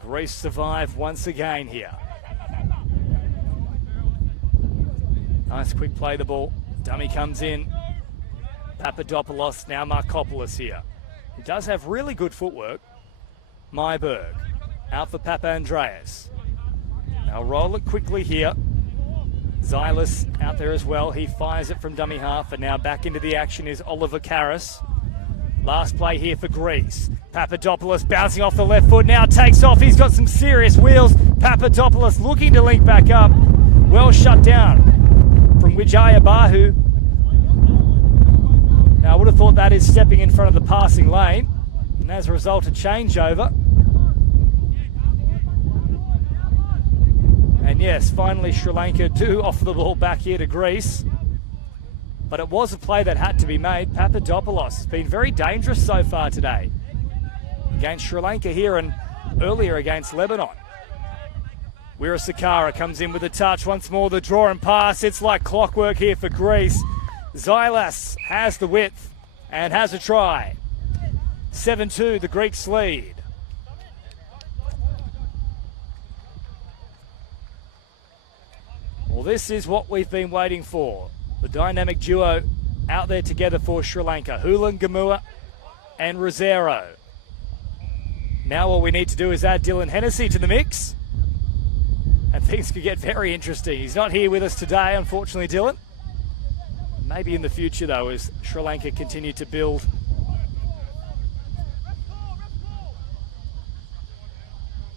Greece survive once again here. Nice quick play the ball. Dummy comes in. Papadopoulos, now Markopoulos here. He does have really good footwork. Myberg, out for Papandreou. They'll roll it quickly here. Zylis out there as well. He fires it from dummy half, and now back into the action is Oliver Karras. Last play here for Greece. Papadopoulos bouncing off the left foot, now takes off. He's got some serious wheels. Papadopoulos looking to link back up. Well shut down from Vijaya Bahu. Now, I would have thought that is stepping in front of the passing lane. And as a result, a changeover. And yes, finally Sri Lanka do offer the ball back here to Greece. But it was a play that had to be made. Papadopoulos has been very dangerous so far today. Against Sri Lanka here and earlier against Lebanon. Sakara comes in with a touch. Once more the draw and pass. It's like clockwork here for Greece. Zylas has the width and has a try. 7-2, the Greeks lead. Well, this is what we've been waiting for. The dynamic duo out there together for Sri Lanka. Hulan Gamua and Rosero. Now all we need to do is add Dylan Hennessy to the mix. And things could get very interesting. He's not here with us today, unfortunately, Dylan. Maybe in the future, though, as Sri Lanka continue to build.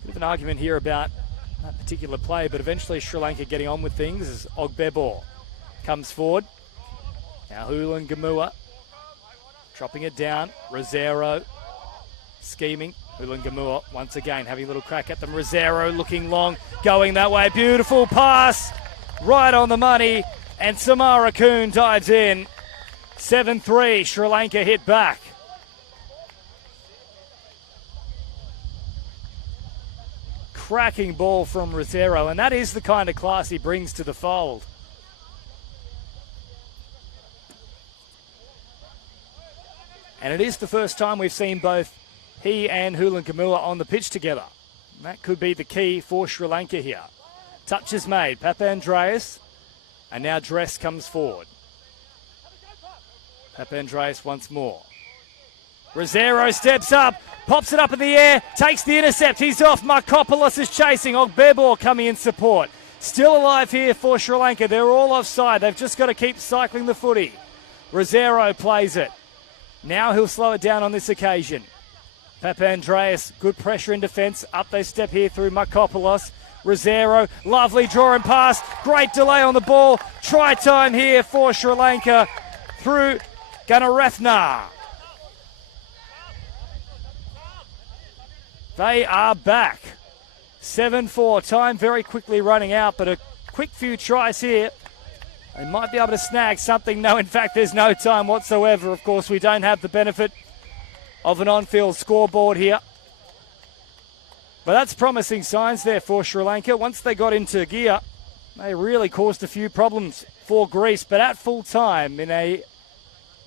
Bit of an argument here about that particular play, but eventually Sri Lanka getting on with things as Ogbebor comes forward. Now Hulan Gamua dropping it down. Rosero scheming. Hulan Gamua once again having a little crack at them. Rosero looking long, going that way. Beautiful pass, right on the money. And Samara Kuhn dives in. 7-3, Sri Lanka hit back. Cracking ball from Rosero, and that is the kind of class he brings to the fold. And it is the first time we've seen both he and Hulan Gamua on the pitch together. And that could be the key for Sri Lanka here. Touch is made. Papandreou, and now Dress comes forward. Papandreou once more. Rosero steps up, pops it up in the air, takes the intercept. He's off. Markopoulos is chasing. Ogbebor coming in support. Still alive here for Sri Lanka. They're all offside. They've just got to keep cycling the footy. Rosero plays it. Now he'll slow it down on this occasion. Papandreou, good pressure in defence. Up they step here through Markopoulos. Rosero, lovely drawing pass. Great delay on the ball. Try time here for Sri Lanka through Gunaratna. They are back. 7-4. Time very quickly running out, but a quick few tries here. They might be able to snag something. No, in fact, there's no time whatsoever. Of course, we don't have the benefit of an on-field scoreboard here. But that's promising signs there for Sri Lanka. Once they got into gear, they really caused a few problems for Greece. But at full time, in a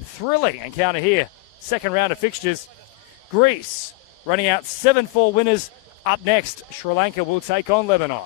thrilling encounter here, second round of fixtures, Greece running out 7-4 winners. Up next, Sri Lanka will take on Lebanon.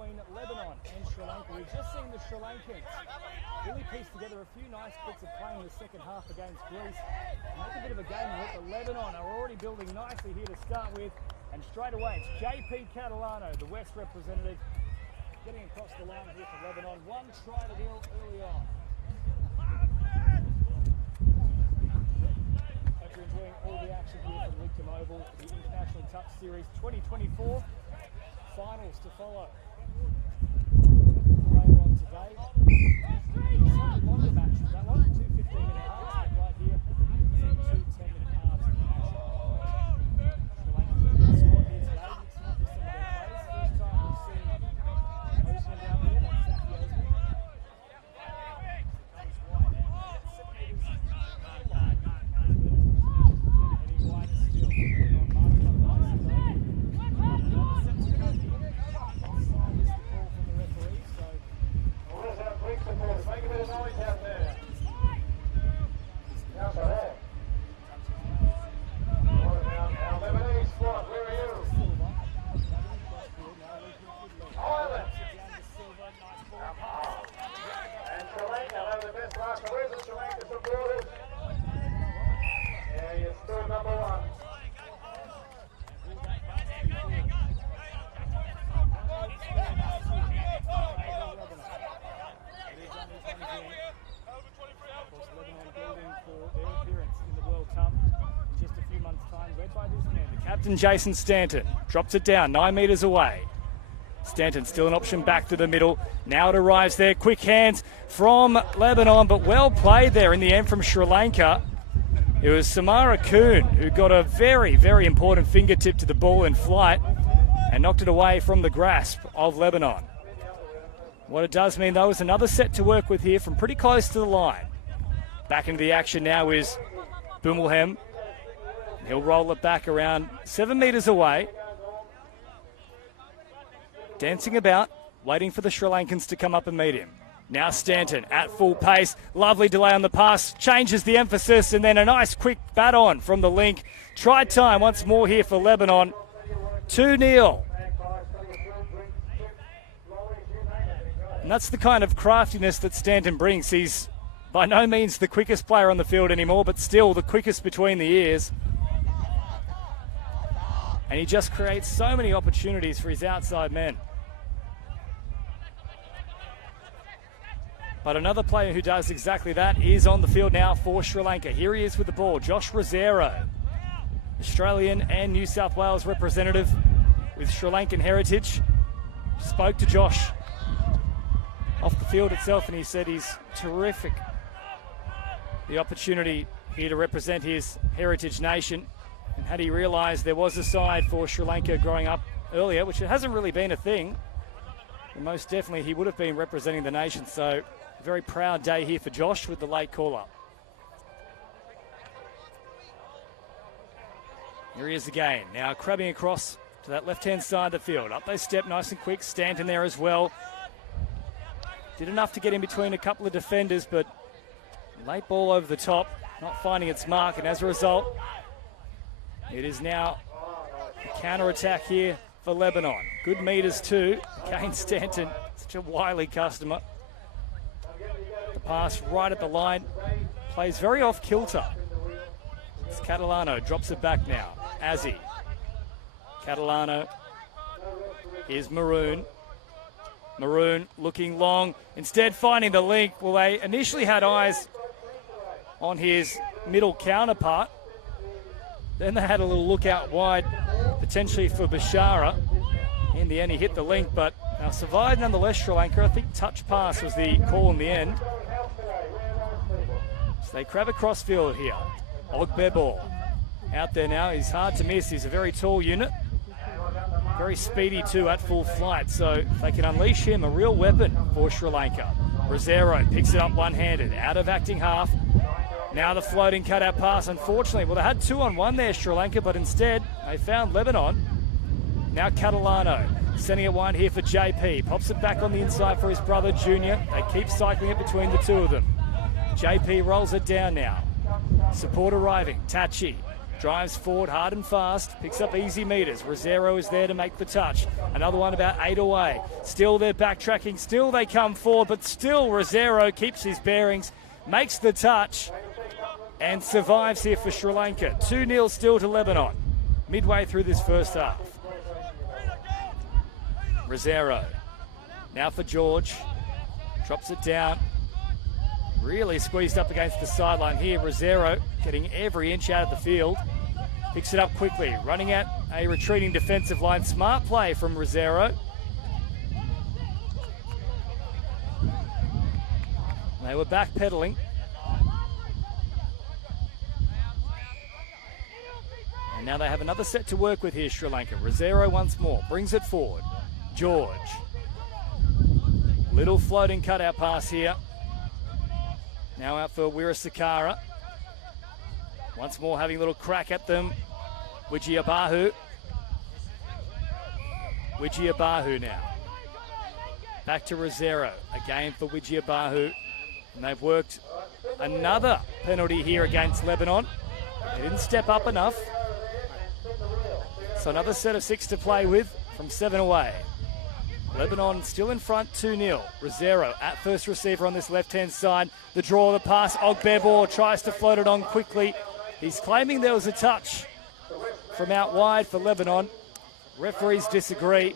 between Lebanon and Sri Lanka. We've just seen the Sri Lankans really piece together a few nice bits of play in the second half against Greece. Make a bit of a game of it, but Lebanon are already building nicely here to start with. And straight away, it's JP Catalano, the West representative, getting across the line here for Lebanon. One try to nil early on. Hope you're enjoying all the action here from Lidcombe Oval, the International Touch Series 2024. Finals to follow. Later on today. Slightly longer matches, that one. 2 15-minute halves, right here. And 2 10-minute halves. Sri Lanka scored here today, mixing up with some of their plays. First time we've seen Osman down there, that's Zaki Osman. Captain Jason Stanton drops it down 9 metres away. Stanton still an option back to the middle. Now it arrives there. Quick hands from Lebanon, but well played there in the end from Sri Lanka. It was Samara Kuhn who got a very, very important fingertip to the ball in flight and knocked it away from the grasp of Lebanon. What it does mean, though, is another set to work with here from pretty close to the line. Back into the action now is Bummelhem. He'll roll it back around 7 metres away. Dancing about, waiting for the Sri Lankans to come up and meet him. Now Stanton at full pace. Lovely delay on the pass. Changes the emphasis and then a nice quick bat on from the link. Try time once more here for Lebanon. 2-0. And that's the kind of craftiness that Stanton brings. He's by no means the quickest player on the field anymore, but still the quickest between the ears. And he just creates so many opportunities for his outside men. But another player who does exactly that is on the field now for Sri Lanka. Here he is with the ball, Josh Rosero, Australian and New South Wales representative with Sri Lankan heritage. Spoke to Josh off the field itself and he said he's terrific. The opportunity here to represent his heritage nation. And had he realised there was a side for Sri Lanka growing up earlier, which it hasn't really been a thing, and most definitely he would have been representing the nation. So a very proud day here for Josh with the late call-up. Here he is again, now crabbing across to that left-hand side of the field. Up they step nice and quick, Stanton there as well. Did enough to get in between a couple of defenders, but late ball over the top, not finding its mark, and as a result, it is now a counter-attack here for Lebanon. Good meters too. Kane Stanton, such a wily customer. The pass right at the line. Plays very off-kilter. It's Catalano, drops it back now. Azzi. Catalano is Maroon. Maroon looking long. Instead finding the link. Well, they initially had eyes on his middle counterpart. Then they had a little look out wide, potentially for Bashara. In the end, he hit the link, but survived nonetheless, Sri Lanka. I think touch pass was the call in the end. So they crab across field here. Ogbebo out there now. He's hard to miss. He's a very tall unit. Very speedy too at full flight. So if they can unleash him, a real weapon for Sri Lanka. Rosero picks it up one-handed, out of acting half. Now the floating cutout pass, unfortunately. Well, they had 2-on-1 there, Sri Lanka, but instead they found Lebanon. Now Catalano sending it wide here for JP. Pops it back on the inside for his brother Junior. They keep cycling it between the two of them. JP rolls it down now. Support arriving. Tachi Drives forward hard and fast, picks up easy meters. Rosero is there to make the touch. Another one about 8 away. Still they're backtracking, still they come forward, but still Rosero keeps his bearings, makes the touch, and survives here for Sri Lanka. 2-0 still to Lebanon, midway through this first half. Rosero, now for George, drops it down. Really squeezed up against the sideline here. Rosero getting every inch out of the field. Picks it up quickly, running at a retreating defensive line. Smart play from Rosero. They were backpedaling. And now they have another set to work with here, Sri Lanka. Rosero once more, brings it forward. George. Little floating cutout pass here. Now out for Wirasakara. Once more having a little crack at them. Wijiabahu. Wijiabahu now. Back to Rosero. Again for Wijiabahu. And they've worked another penalty here against Lebanon. They didn't step up enough. So another set of 6 to play with from 7 away. Lebanon still in front, 2-0. Rosero at first receiver on this left-hand side. The draw, the pass. Ogbebor tries to float it on quickly. He's claiming there was a touch from out wide for Lebanon. Referees disagree.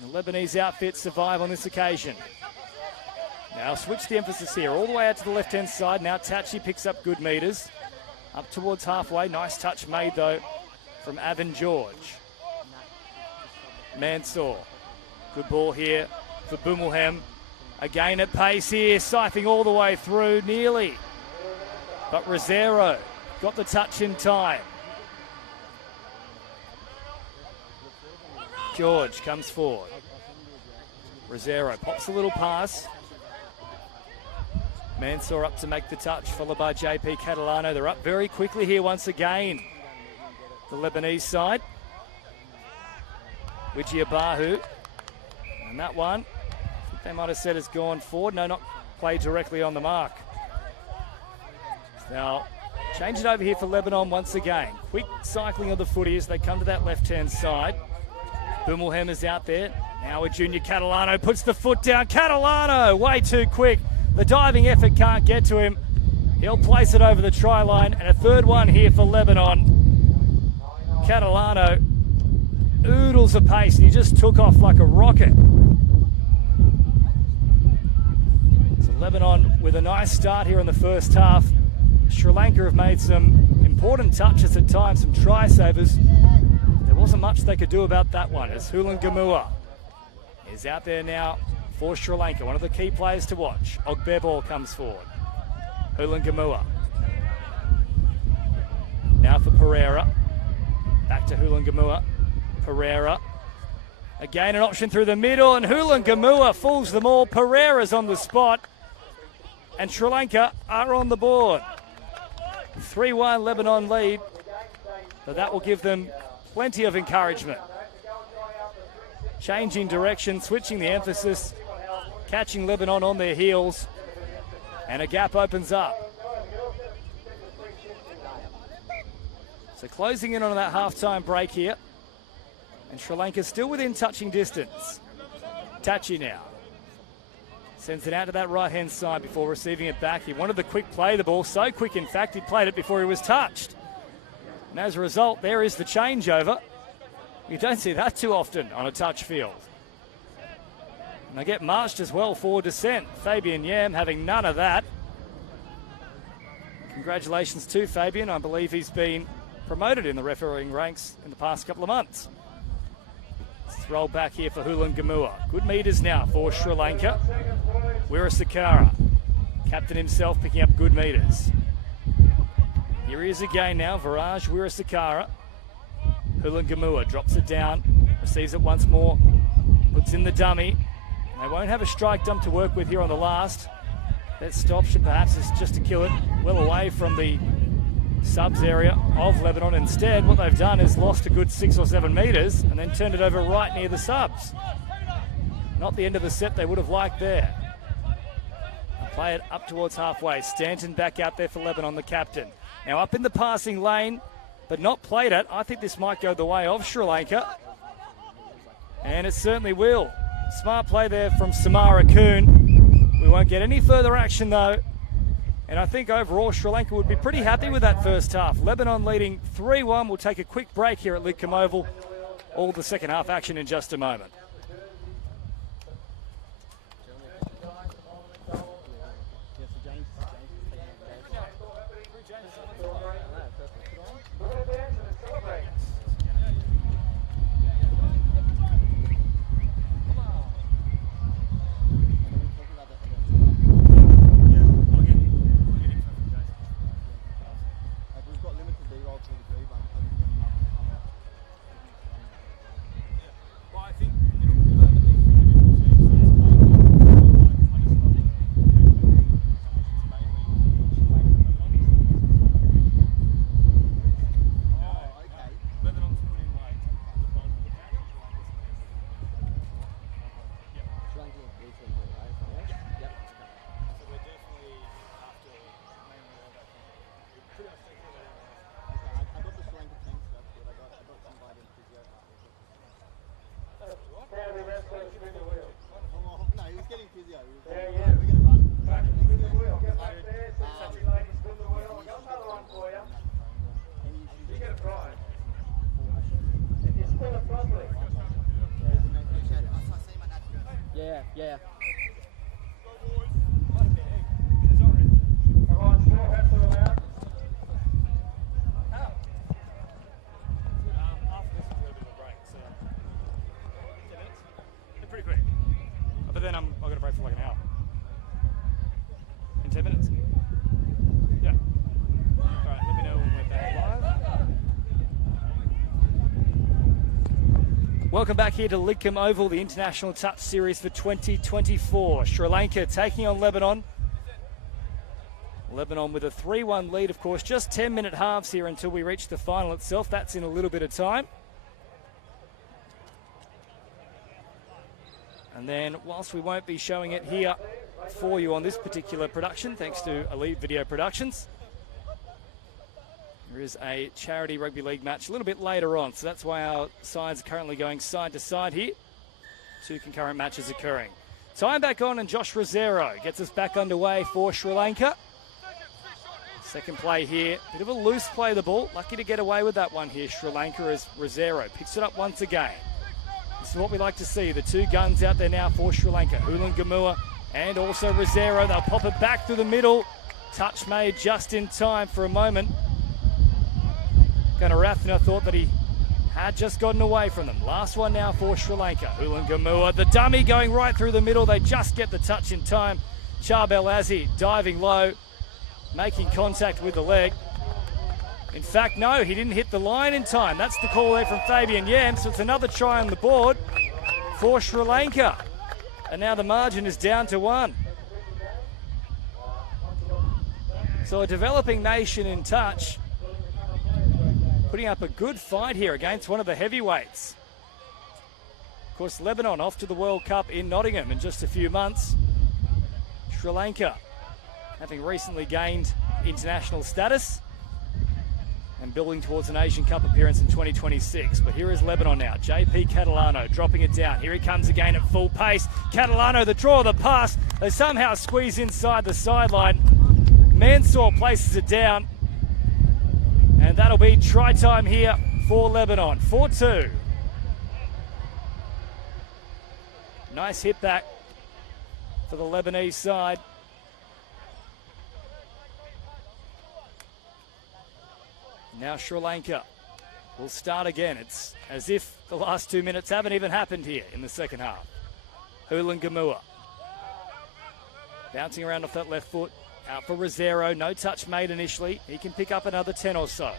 The Lebanese outfit survive on this occasion. Now switch the emphasis here, all the way out to the left-hand side. Now Tachi picks up good meters. Up towards halfway. Nice touch made, though, from Avon George. Mansour. Good ball here for Bumulhem. Again at pace here, siphoning all the way through, nearly. But Rosero got the touch in time. George comes forward. Rosero pops a little pass. Mansour up to make the touch, followed by JP Catalano. They're up very quickly here once again. The Lebanese side. Wijiabahu. And that one, I think they might have said has gone forward. No, not played directly on the mark. Now, change it over here for Lebanon once again. Quick cycling of the footy as they come to that left-hand side. Bumulhem is out there. Now a junior Catalano puts the foot down. Catalano, way too quick. The diving effort can't get to him. He'll place it over the try line. And a third one here for Lebanon. Catalano oodles of pace, and he just took off like a rocket. So Lebanon with a nice start here in the first half. Sri Lanka have made some important touches at times, some try savers. There wasn't much they could do about that one, as Hulan Gamua is out there now for Sri Lanka, one of the key players to watch. Ogbebor comes forward. Hulan Gamua. Now for Pereira. Back to Hulan Gamua. Pereira. Again an option through the middle, and Hulan Gamua fools them all. Pereira's on the spot, and Sri Lanka are on the board. 3-1 Lebanon lead, but that will give them plenty of encouragement. Changing direction, switching the emphasis, catching Lebanon on their heels, and a gap opens up. So closing in on that halftime break here. And Sri Lanka still within touching distance. Tachi now. Sends it out to that right-hand side before receiving it back. He wanted the quick play, the ball so quick, in fact, he played it before he was touched. And as a result, there is the changeover. You don't see that too often on a touch field. And they get marched as well for descent. Fabian Yam having none of that. Congratulations to Fabian. I believe he's been promoted in the refereeing ranks in the past couple of months. Let's roll back here for Hulan Gamua. Good meters now for Sri Lanka. Wirasakara, captain himself, picking up good meters. Here he is again now, Viraj Wirasakara. Hulan Gamua drops it down, receives it once more, puts in the dummy. They won't have a strike dump to work with here on the last. Best option perhaps is just to kill it well away from the subs area of Lebanon. Instead, what they've done is lost a good 6 or 7 meters and then turned it over right near the subs. Not the end of the set they would have liked there. Play it up towards halfway. Stanton back out there for Lebanon, the captain. Now up in the passing lane, but not played it. I think this might go the way of Sri Lanka. And it certainly will. Smart play there from Samara Kuhn. We won't get any further action though. And I think overall Sri Lanka would be pretty happy with that first half. Lebanon leading 3-1. We'll take a quick break here at Lidcombe Oval. All the second half action in just a moment. Yeah. Pretty quick. But then I'm going to break for like an hour. In 10 minutes. Yeah. All right, let me know when we're back live. Welcome back here to Lidcombe Oval, the International Touch Series for 2024. Sri Lanka taking on Lebanon. Lebanon with a 3-1 lead, of course. Just 10-minute halves here until we reach the final itself. That's in a little bit of time. And then, whilst we won't be showing it here for you on this particular production, thanks to Elite Video Productions, there is a charity rugby league match a little bit later on. So that's why our sides are currently going side to side here. Two concurrent matches occurring. Time back on, and Josh Rosero gets us back underway for Sri Lanka. Second play here. Bit of a loose play of the ball. Lucky to get away with that one here, Sri Lanka, as Rosero picks it up once again. This is what we like to see. The two guns out there now for Sri Lanka. Hulan Gamua and also Rosero. They'll pop it back through the middle. Touch made just in time for a moment. Ganarathna thought that he had just gotten away from them. Last one now for Sri Lanka. Hulan Gamua, the dummy going right through the middle. They just get the touch in time. Charbel Azzi diving low, making contact with the leg. In fact, no, he didn't hit the line in time. That's the call there from Fabian Yam. So it's another try on the board for Sri Lanka. And now the margin is down to 1. So a developing nation in touch, putting up a good fight here against one of the heavyweights. Of course, Lebanon off to the World Cup in Nottingham in just a few months. Sri Lanka having recently gained international status and building towards an Asian Cup appearance in 2026. But here is Lebanon now. JP Catalano dropping it down. Here he comes again at full pace. Catalano, the draw of the pass. They somehow squeeze inside the sideline. Mansour places it down. And that'll be try time here for Lebanon. 4-2. Nice hit back for the Lebanese side. Now Sri Lanka will start again. It's as if the last 2 minutes haven't even happened here in the second half. Hulan Gamua bouncing around off that left foot. Out for Rosero. No touch made initially. He can pick up another 10 or so.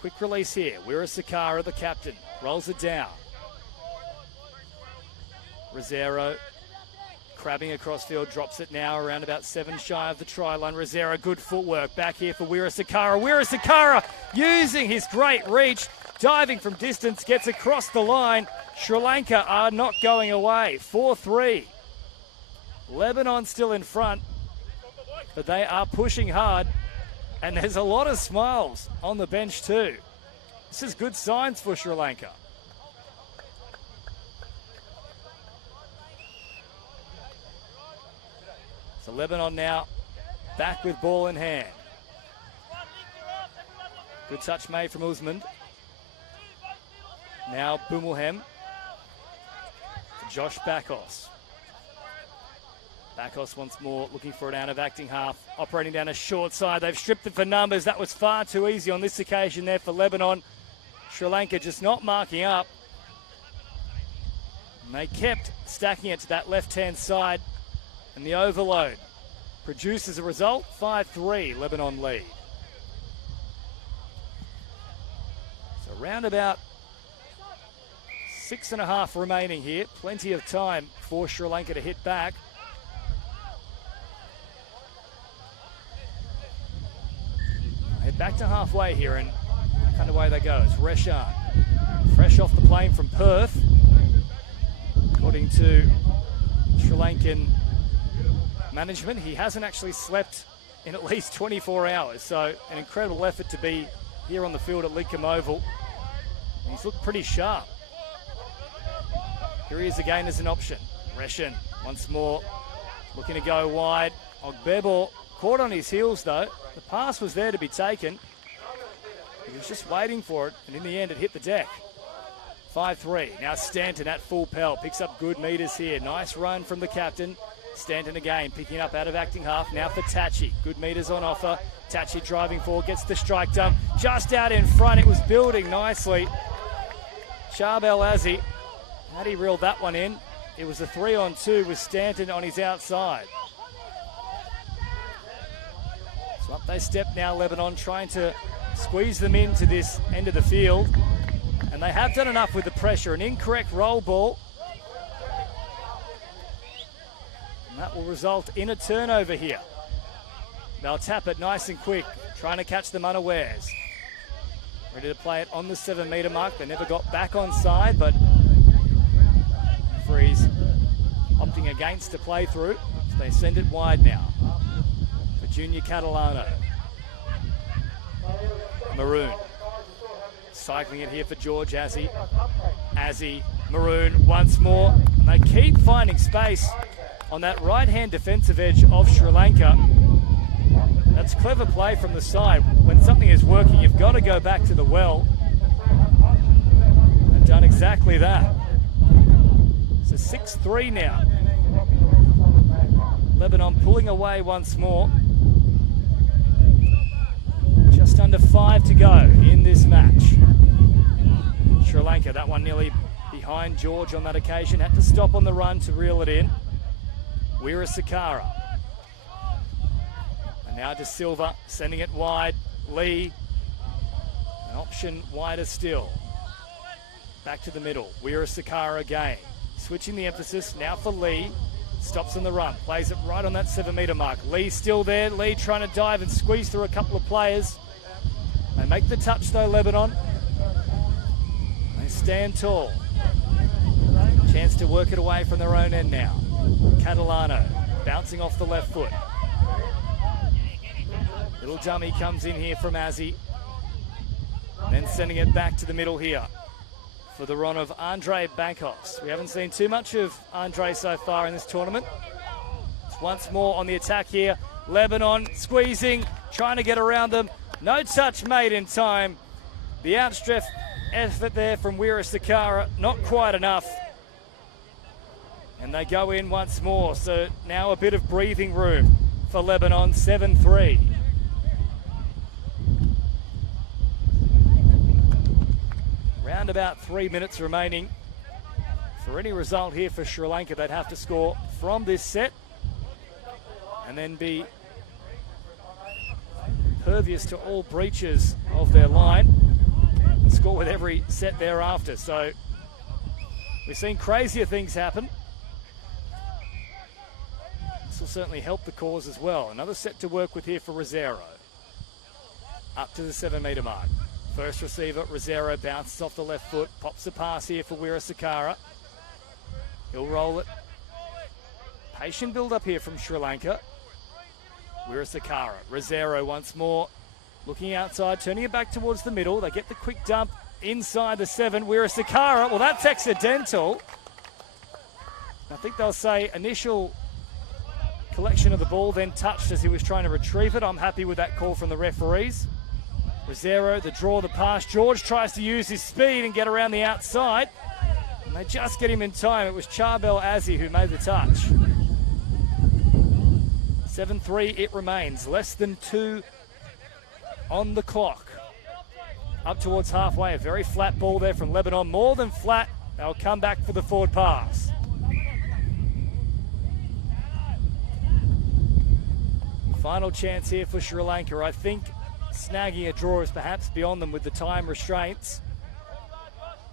Quick release here. Wira Sakara, the captain, rolls it down. Rosero crabbing across field, drops it now around about 7 shy of the try line. Rosero, good footwork back here for Wira Sakara. Wira Sakara using his great reach, diving from distance, gets across the line. Sri Lanka are not going away. 4-3. Lebanon still in front, but they are pushing hard, and there's a lot of smiles on the bench too. This is good signs for Sri Lanka. So Lebanon now back with ball in hand. Good touch made from Usman. Now Bumulhem. Josh Bakos. Bakos once more looking for an out of acting half, operating down a short side. They've stripped it for numbers. That was far too easy on this occasion there for Lebanon. Sri Lanka just not marking up. And they kept stacking it to that left-hand side, and the overload produces a result. 5-3, Lebanon lead. So round about 6.5 remaining here. Plenty of time for Sri Lanka to hit back. Head back to halfway here, and back underway they go. It's Reshan, fresh off the plane from Perth. According to Sri Lankan management, he hasn't actually slept in at least 24 hours. So an incredible effort to be here on the field at Lidcombe Oval. He's looked pretty sharp. Here he is again as an option. Reshan once more looking to go wide. Ogbebo caught on his heels though. The pass was there to be taken. He was just waiting for it, and in the end it hit the deck. 5-3. Now Stanton at full pelt. Picks up good meters here. Nice run from the captain. Stanton again picking up out of acting half. Now for Tachi. Good meters on offer. Tachi driving forward. Gets the strike done. Just out in front. It was building nicely. Charbel Azzi. Had he reeled that one in? It was a 3-on-2 with Stanton on his outside. So up they step now, Lebanon, trying to squeeze them into this end of the field. And they have done enough with the pressure. An incorrect roll ball. And that will result in a turnover here. They'll tap it nice and quick, trying to catch them unawares. Ready to play it on the 7-metre mark. They never got back on side, but referees opting against the play through. So they send it wide now for Junior Catalano. Maroon cycling it here for George Azzi. Azzi, Maroon once more. And they keep finding space on that right-hand defensive edge of Sri Lanka. That's clever play from the side. When something is working, you've got to go back to the well. They've done exactly that. So 6-3 now. Lebanon pulling away once more. Just under 5 to go in this match. Sri Lanka, that one nearly behind George on that occasion. Had to stop on the run to reel it in. Weera Sakara. And now De Silva sending it wide. Lee, an option wider still. Back to the middle. Weera Sakara again. Switching the emphasis now for Lee. Stops on the run. Plays it right on that 7-metre mark. Lee still there. Lee trying to dive and squeeze through a couple of players. They make the touch though, Lebanon. They stand tall. Chance to work it away from their own end now. Catalano bouncing off the left foot. Little dummy comes in here from Azzi. Then sending it back to the middle here for the run of Andre Bankos. We haven't seen too much of Andre so far in this tournament. It's once more on the attack here. Lebanon squeezing, trying to get around them. No touch made in time. The outstretched effort there from Weera Sakara, not quite enough. And they go in once more. So now a bit of breathing room for Lebanon, 7-3. Round about 3 minutes remaining. For any result here for Sri Lanka, they'd have to score from this set and then be impervious to all breaches of their line and score with every set thereafter. So we've seen crazier things happen. This will certainly help the cause as well. Another set to work with here for Rosero. Up to the 7-metre mark. First receiver, Rosero bounces off the left foot, pops a pass here for Weera Sakara. He'll roll it Patient build-up here from Sri Lanka. Wirasakara, Rosero once more. Looking outside, turning it back towards the middle. They get the quick dump inside the 7. Wirasakara, well, that's accidental. I think they'll say initial collection of the ball, then touched as he was trying to retrieve it. I'm happy with that call from the referees. Rosero, the draw, the pass. George tries to use his speed and get around the outside. And they just get him in time. It was Charbel Azzi who made the touch. 7-3 it remains. Less than 2 on the clock. Up towards halfway. A very flat ball there from Lebanon. More than flat. They'll come back for the forward pass. Final chance here for Sri Lanka. I think snagging a draw is perhaps beyond them with the time restraints.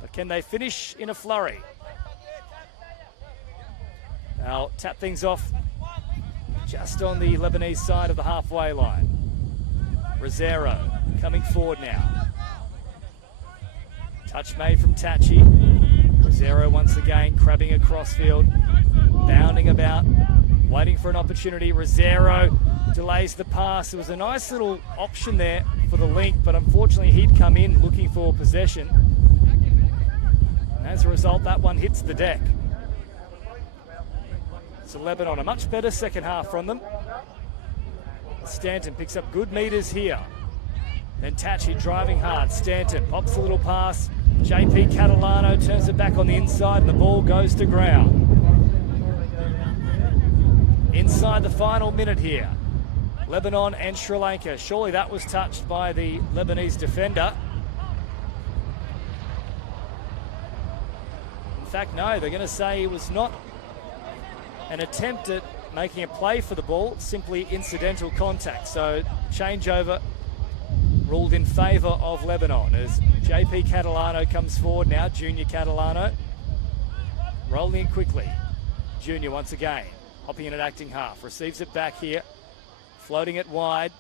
But can they finish in a flurry? They'll tap things off just on the Lebanese side of the halfway line. Rosero coming forward now. Touch made from Tachi. Rosero once again crabbing across field, bounding about, waiting for an opportunity. Rosero delays the pass. It was a nice little option there for the link, but unfortunately he'd come in looking for possession. As a result, that one hits the deck. So Lebanon, a much better second half from them. Stanton picks up good meters here. Then Tachi driving hard. Stanton pops a little pass. JP Catalano turns it back on the inside and the ball goes to ground. Inside the final minute here. Lebanon and Sri Lanka. Surely that was touched by the Lebanese defender. In fact, no, they're going to say it was not an attempt at making a play for the ball, simply incidental contact. So changeover ruled in favour of Lebanon as JP Catalano comes forward now, Junior Catalano. Rolling it quickly. Junior once again, hopping in at acting half, receives it back here. Floating it wide.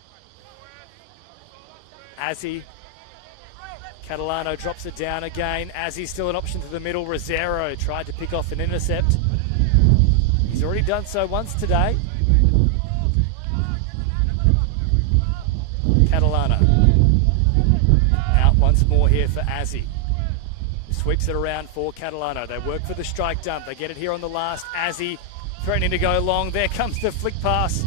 Azzi. Catalano drops it down again. Azzi still an option to the middle. Rosero tried to pick off an intercept. He's already done so once today. Catalano. Out once more here for Azzi. Sweeps it around for Catalano. They work for the strike dump. They get it here on the last. Azzi threatening to go long. There comes the flick pass.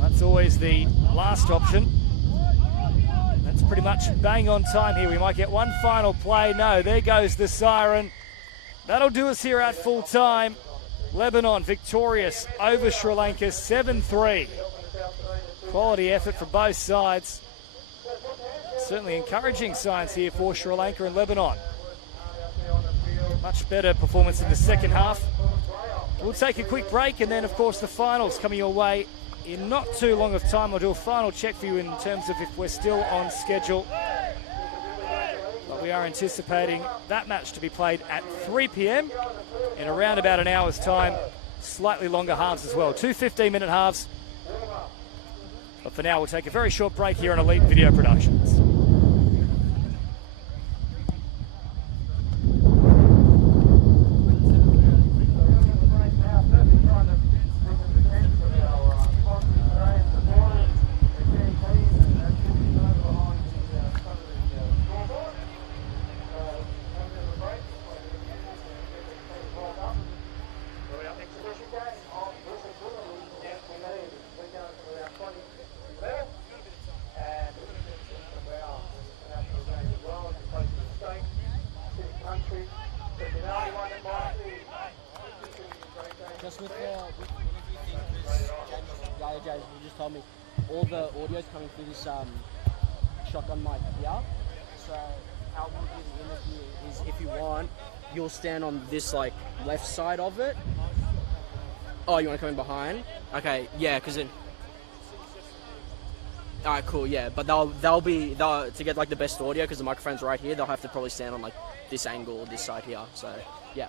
That's always the last option. That's pretty much bang on time here. We might get one final play. No, there goes the siren. That'll do us here at full time. Lebanon victorious over Sri Lanka 7-3. Quality effort from both sides. Certainly encouraging signs here for Sri Lanka and Lebanon. Much better performance in the second half. We'll take a quick break and then of course the finals coming your way in not too long of time. I'll do a final check for you in terms of if we're still on schedule. But we are anticipating that match to be played at 3 p.m. in around about an hour's time. Slightly longer halves as well. 2 15-minute halves. But for now, we'll take a very short break here on Elite Video Productions. Just with everything, because the other days you just told me all the audio's coming through this shotgun mic here. So how we'll do the interview is, if you want, you'll stand on this like left side of it. Oh, you want to come in behind? Okay, yeah, because it. All right, cool, yeah, but they'll to get like the best audio because the microphone's right here. They'll have to probably stand on like this angle, this side here. So yeah.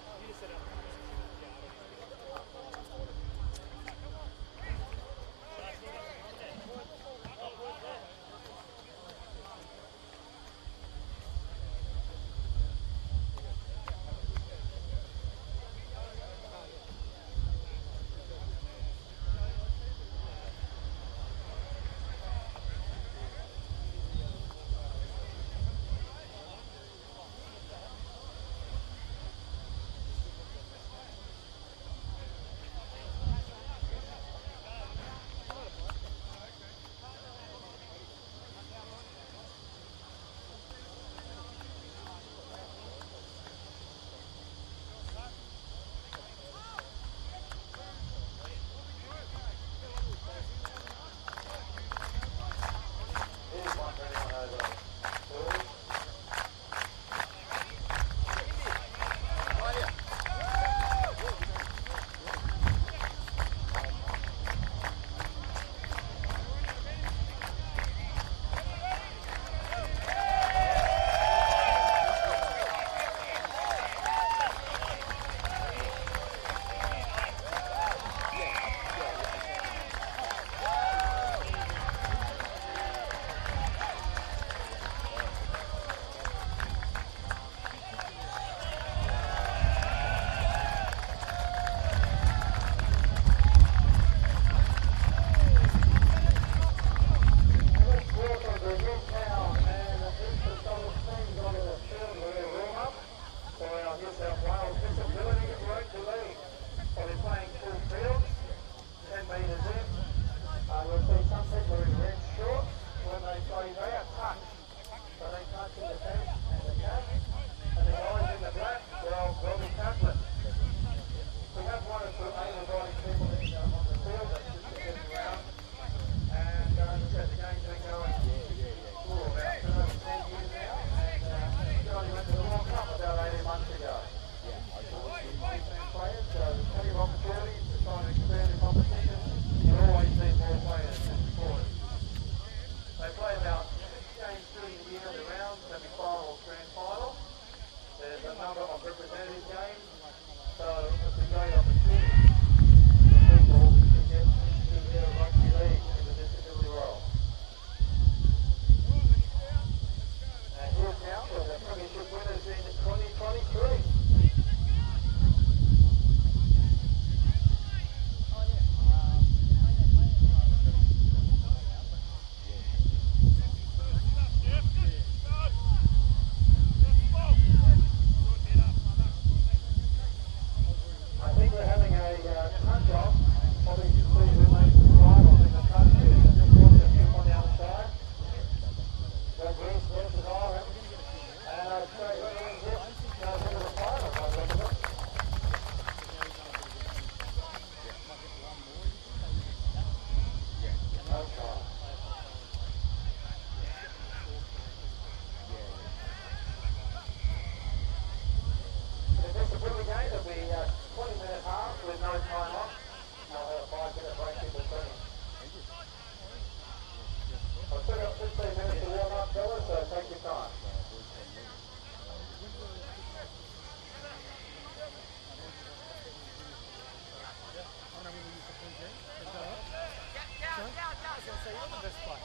best player.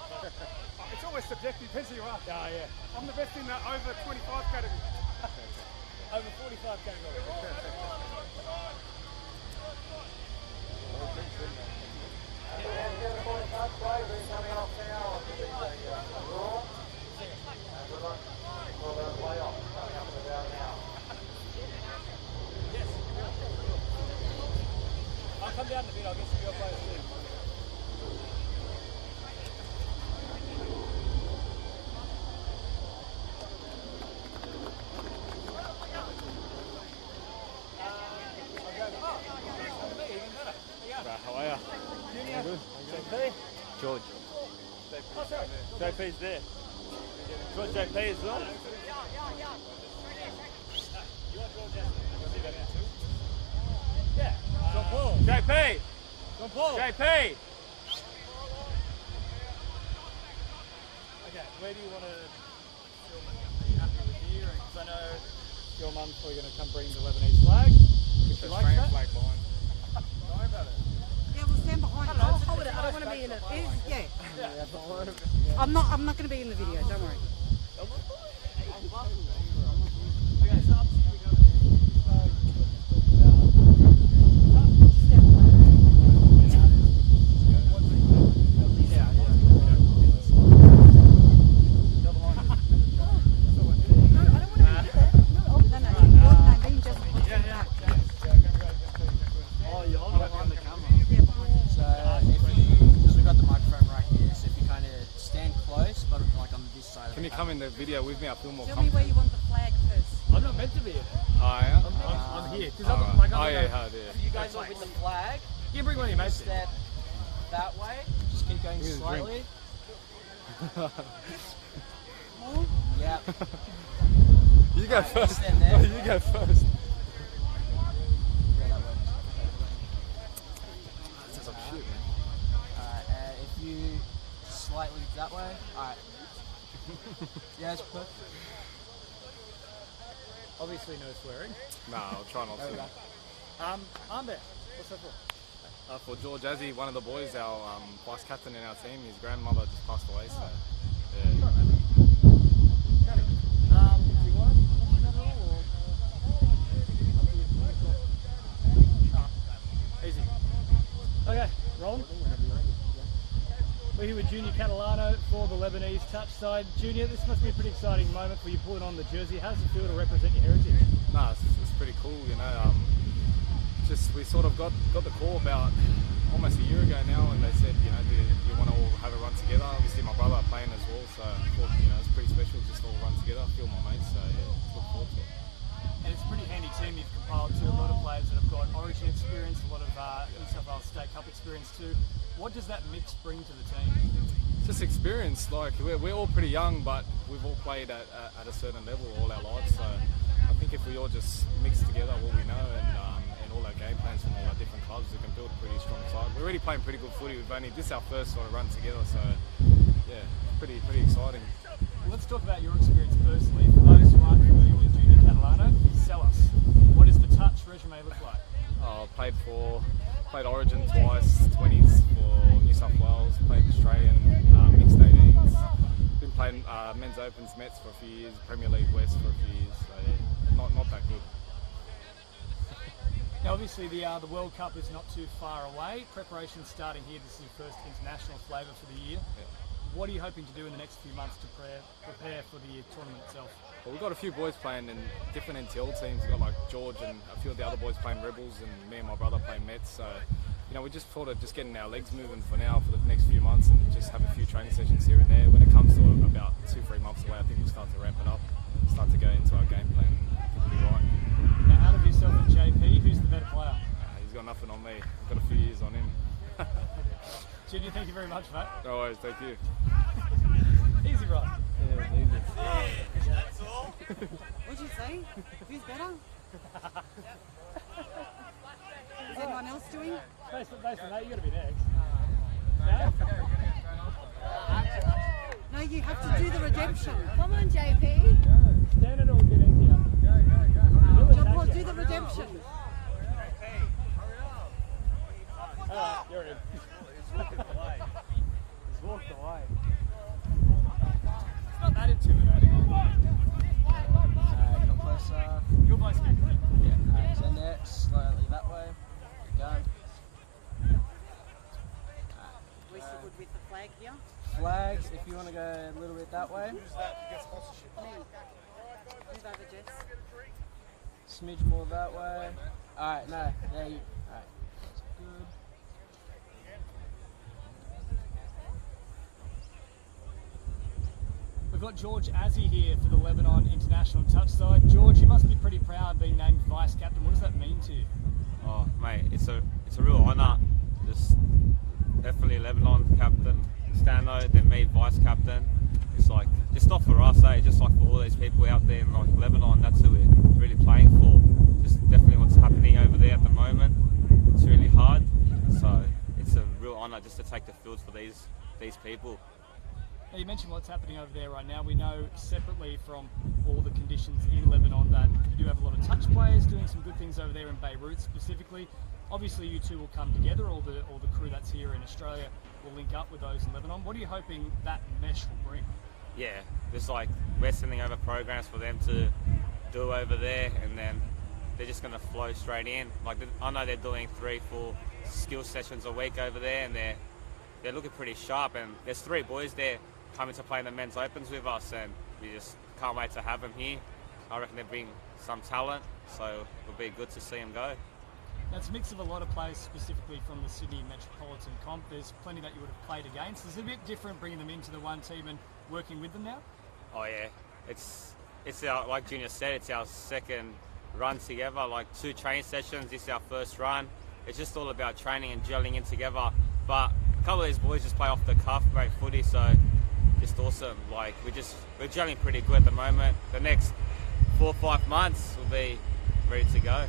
It's always subjective, depends who you are. Oh, yeah. I'm the best in the over 25 category. Over 45 category. I'll come down in a bit, I'll get some of your players too. How are you? JP? George. JP's there. You want JP as well? Yeah. John Paul. JP! John Paul. JP! Okay, where do you want to film it? Are you happy with here? Because I know your mum's probably going to come bring the Lebanese flag. Would you like that? Flag behind. Don't worry about it. Yeah, we'll stand behind it. I'll hold it. I don't want to be in it. Yeah. I'm not going to be in the video. Don't worry. Okay, so we go Can you come in the video with me? I feel more Tell me comfortable. where you want the flag first. I'm not meant to be in it. Oh, yeah? I'm here. Because Alright. I'm like, Oh, yeah, hard, If yeah. you guys are with the flag, You can bring one of your mates in. step that way. Just keep going Give me the slightly. More? Yeah. You go first. stand there. No, you go first. Yeah, that works. That's some shit, man. Alright, if you slightly that way. Alright. Yeah, it's perfect. Obviously no swearing. Nah, I'll try not There we to. go. Armband. What's that for? For George Azzi, one of the boys, our vice captain in our team, his grandmother just passed away, so yeah. Do you want it at all, or? Easy. Okay, Ron. We're here with Junior Catalano for the Lebanese touch side. Junior, this must be a pretty exciting moment for you pulling on the jersey. How does it feel to represent your heritage? Nah, it's pretty cool, you know. Just we sort of got the call about almost a year ago now, and they said, you know, do you want to all have a run together? Obviously, my brother playing as well, so I thought, you know, it's pretty special just all run together. I feel my mates, so yeah, look forward to it. And it's a pretty handy team you've compiled to. A lot of players that have got Origin experience, a lot of New South Wales State Cup experience too. What does that mix bring to the team? Just experience. Like we're all pretty young, but we've all played at a certain level all our lives. So I think if we all just mix together what we know and all our game plans from all our different clubs, we can build a pretty strong side. We're already playing pretty good footy. This is our first sort of run together, so yeah, pretty exciting. Let's talk about your experience personally. For those who aren't familiar with Junior Catalano, sell us. What does the touch resume look like? Played Origin twice, 20s for New South Wales, played Australian mixed 18s. Been playing men's opens, Mets for a few years, Premier League West for a few years, so yeah, not that good. Now, obviously, the World Cup is not too far away. Preparation's starting here. This is your first international flavour for the year. Yeah. What are you hoping to do in the next few months to prepare for the tournament itself? Well, we've got a few boys playing in different NTL teams. We've got like George and a few of the other boys playing Rebels, and me and my brother playing Mets. So, you know, we just thought of just getting our legs moving for now for the next few months and just have a few training sessions here and there. When it comes to about 2-3 months away, I think we'll start to ramp it up, start to go into our game plan. I think we'll be right. Now, out of yourself and JP, who's the better player? He's got nothing on me. I've got a few years on him. Junior, thank you very much, mate. No worries, thank you. Easy, right? Yeah, easy. What'd you say? Who's better? Is anyone else doing? Based on that, you got to be next. No? No, you have to do the redemption. Come on, JP. Stand it or get easier. John Paul, do the redemption. Alright, you're in. He's walked away. flag here? Flags, if you want to go a little bit that way. Me. Move over, Jess. Smidge more that way. Alright, no, there you. Alright, that's good. We've got George Azzi here for the Lebanon International Touch side. George, you must be pretty proud being named vice captain. What does that mean to you? Oh, mate, it's a real honour. Just definitely Lebanon captain, Stano, then me vice captain. It's like just not for us, just like for all these people out there in like Lebanon. That's who we're really playing for. Just definitely what's happening over there at the moment. It's really hard, so it's a real honour just to take the field for these people. Now, you mentioned what's happening over there right now. We know separately from all the conditions in Lebanon that you do have a lot of touch players doing some good things over there in Beirut specifically. Obviously, you two will come together. All the crew that's here in Australia will link up with those in Lebanon. What are you hoping that mesh will bring? Yeah, just like we're sending over programs for them to do over there, and then they're just going to flow straight in. Like I know they're doing 3-4 skill sessions a week over there, and they're looking pretty sharp. And there's 3 boys there coming to play in the men's opens with us, and we just can't wait to have them here. I reckon they bring some talent, so it'll be good to see them go. Now, it's a mix of a lot of players specifically from the Sydney Metropolitan Comp. There's plenty that you would have played against. Is it a bit different bringing them into the one team and working with them now? Oh yeah, it's our, like Junior said, it's our second run together, like 2 training sessions. This is our first run. It's just all about training and gelling in together. But a couple of these boys just play off the cuff, great footy, so just awesome. Like we're gelling pretty good at the moment. The next 4 or 5 months will be ready to go.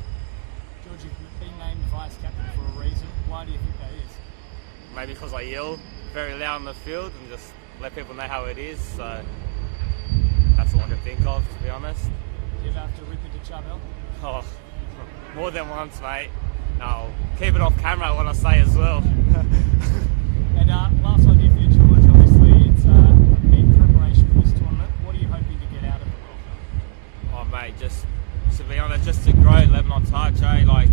George, you've been named vice captain for a reason. Why do you think that is? Maybe because I yell very loud on the field and just let people know how it is. So that's all I can think of, to be honest. Do you ever have to rip into Charbel? Oh, more than once, mate. No, keep it off camera what I say as well. And last one here for you, George. Obviously, it's a big preparation for this tournament. What are you hoping to get out of it? Oh, mate, just to be honest, just to grow Lebanon Touch, Like,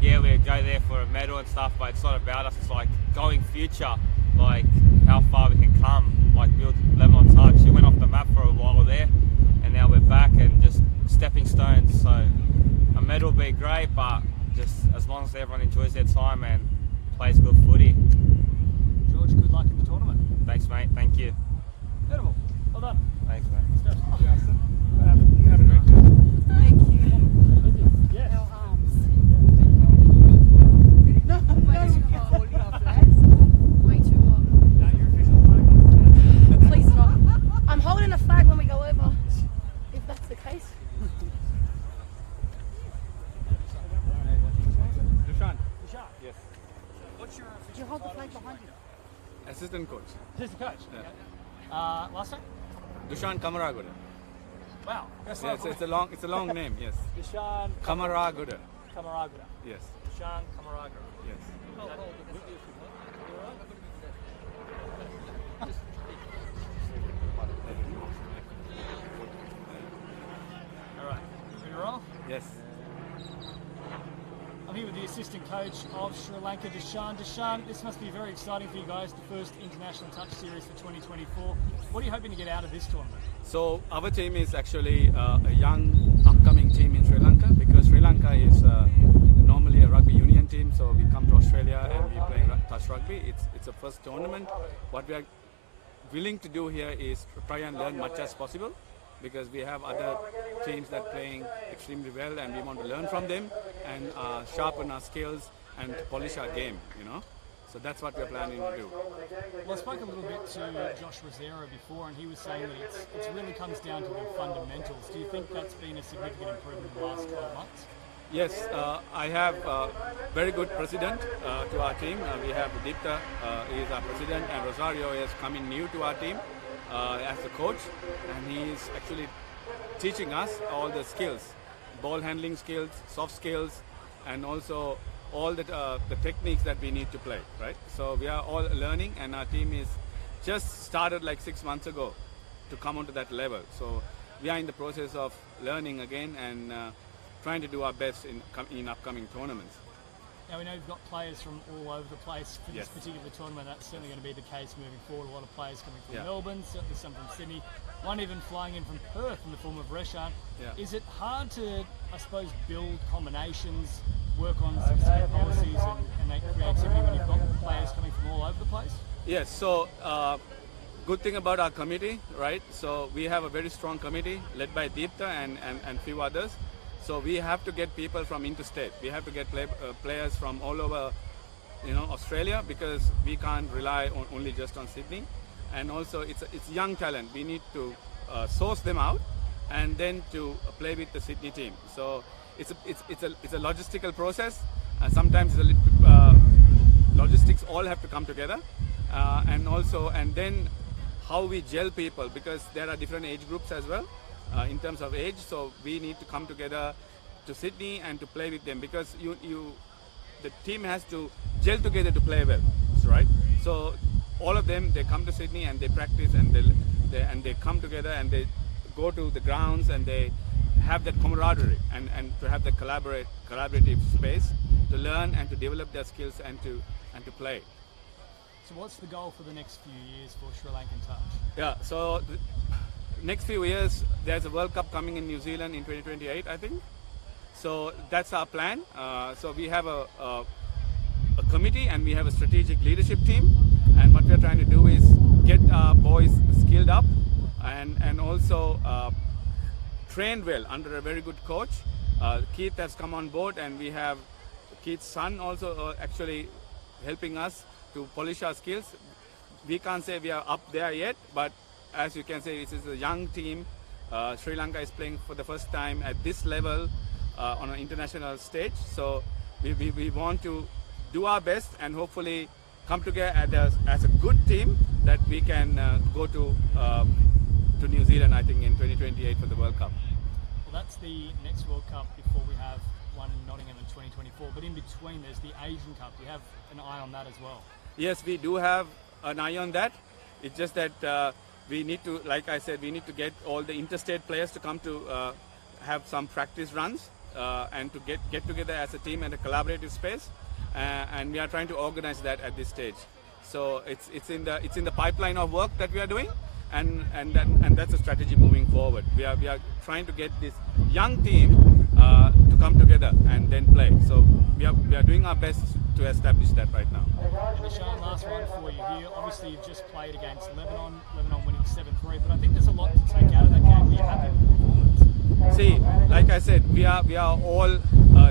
yeah, we go there for a medal and stuff, but it's not about us. It's like going future, like how far we can come, like build Lebanon Touch. It went off the map for a while there, and now we're back and just stepping stones. So a medal will be great, but just as long as everyone enjoys their time and plays good footy. George, good luck in the tournament. Thanks, mate. Thank you. Beautiful. Well done. Thanks, mate. Thank you. Yes. Our arms. No, way too hot. Way too hot. No, your official flag. Please not. I'm holding a flag when we go over, if that's the case. Dushan. Yes. What's your Did you hold the flag behind you? Assistant coach. Who's the coach? Yeah. Okay. Last name? Dushan Kamaraguda. Wow. That's Yes, it's a long name. Yes. Dushan Kamaraguda. Kamaraguda. Yes. Dushan Kamaraguda. Yes. All right. Ready to roll? Yes. I'm here with the assistant coach of Sri Lanka, Dushan. Dushan, this must be very exciting for you guys, the first International Touch Series for 2024. What are you hoping to get out of this tournament? So our team is actually a young upcoming team in Sri Lanka, because Sri Lanka is normally a rugby union team. So we come to Australia and we play touch rugby. It's a first tournament. What we are willing to do here is try and learn much as possible, because we have other teams that are playing extremely well, and we want to learn from them and sharpen our skills and polish our game, So that's what we're planning to do. Well, I spoke a little bit to Josh Rosero before, and he was saying that it really comes down to the fundamentals. Do you think that's been a significant improvement in the last 12 months? Yes, I have a very good president to our team. We have Dipta, he is our president, and Rosario is coming new to our team as a coach, and he is actually teaching us all the skills, ball handling skills, soft skills, and also all the techniques that we need to play, right? So we are all learning, and our team is just started like 6 months ago to come onto that level. So we are in the process of learning again and trying to do our best in upcoming tournaments. Now we know you've got players from all over the place for this Yes. particular tournament. That's certainly going to be the case moving forward. A lot of players coming from Yeah. Melbourne, certainly some from Sydney, one even flying in from Perth in the form of Reshan. Yeah. Is it hard to, I suppose, build combinations, work on specific policies and that creativity when you've got players coming from all over the place? Yes, so good thing about our committee, right? So we have a very strong committee led by Deepta and few others. So we have to get people from interstate. We have to get players from all over, Australia, because we can't rely only just on Sydney. And also it's young talent. We need to source them out and then to play with the Sydney team. So it's a logistical process. Sometimes it's a little logistics all have to come together, and then how we gel people, because there are different age groups as well in terms of age. So we need to come together to Sydney and to play with them, because the team has to gel together to play well, right? So all of them, they come to Sydney and they practice and they come together and they go to the grounds and they have that camaraderie and to have the collaborative space to learn and to develop their skills and to play. So what's the goal for the next few years for Sri Lankan Touch? Yeah, so the next few years there's a World Cup coming in New Zealand in 2028, I think. So that's our plan. So we have a committee and we have a strategic leadership team, and what we're trying to do is get our boys skilled up and also trained well under a very good coach. Keith has come on board, and we have Keith's son also actually helping us to polish our skills. We can't say we are up there yet, but as you can say, this is a young team. Sri Lanka is playing for the first time at this level on an international stage. So we want to do our best and hopefully come together as a good team that we can go to New Zealand, I think, in 2028 for the World Cup. Well, that's the next World Cup before we have one in Nottingham in 2024. But in between, there's the Asian Cup. We have an eye on that as well. Yes, we do have an eye on that. It's just that we need to, like I said, we need to get all the interstate players to come to have some practice runs and to get together as a team in a collaborative space. And we are trying to organize that at this stage. So it's in the pipeline of work that we are doing, and that's a strategy moving forward. We are trying to get this young team to come together and then play. So we are doing our best to establish that right now. Nishan, last one for you here. Obviously, you've just played against Lebanon winning 7-3, but I think there's a lot to take out of that game. Were you happy with the performance? See, like I said, we are all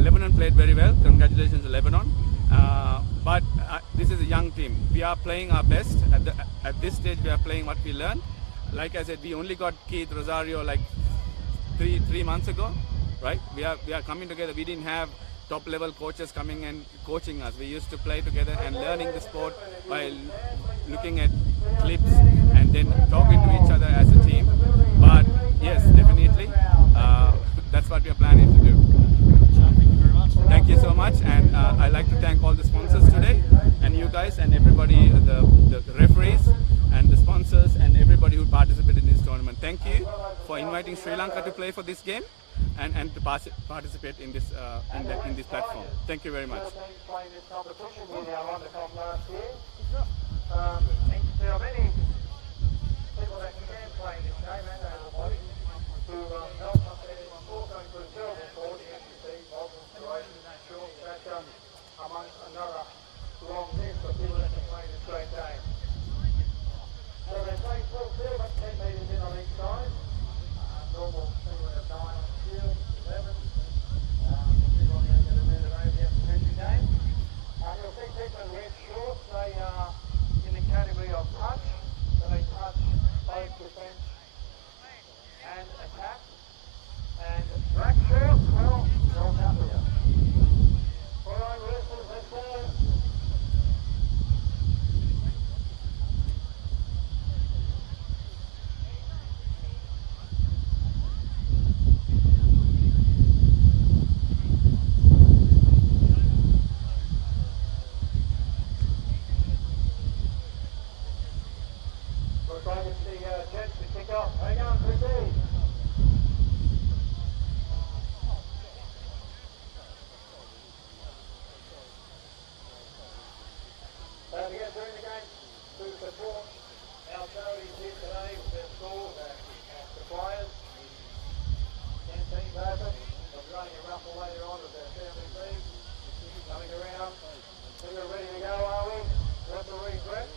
Lebanon played very well. Congratulations to Lebanon. But this is a young team. We are playing our best at this stage. We are playing what we learned. Like I said, we only got Keith Rosario like three months ago, right? We are coming together. We didn't have top level coaches coming and coaching us. We used to play together and learning the sport by looking at clips and then talking to each other as a team. But yes, definitely, that's what we are planning to do. Nishan, thank you very much. Thank you so much, and I'd like to thank all the sponsors today, and you guys, and everybody, the referees, and the sponsors, and everybody who participated in this tournament. Thank you for inviting Sri Lanka to play for this game, and to participate in this in this platform. Thank you very much. Playing this competition, we were on the comp last year. There are many people that can play in this game and everybody who help us also include terrible for the NCC, Boston, Croatian, National, that among another long list of people that can play this great game. So they play 12 field, but 10 metres in on each side. Normal people have 9 on the field, 11. People are going to get a bit of ABS attention game. You'll see people in red shorts, they are in the category of touch, so they touch both defence and attack. And black shorts, well, they're all out there. All right, wrestlers, let's go. We're trying to see Jets to kick off. Hang on, Chrissy. support our charities here today with their schools and suppliers. Canteens open. We're running a raffle later on with our family team coming around. I think we're ready to go, are we? Referee Brett.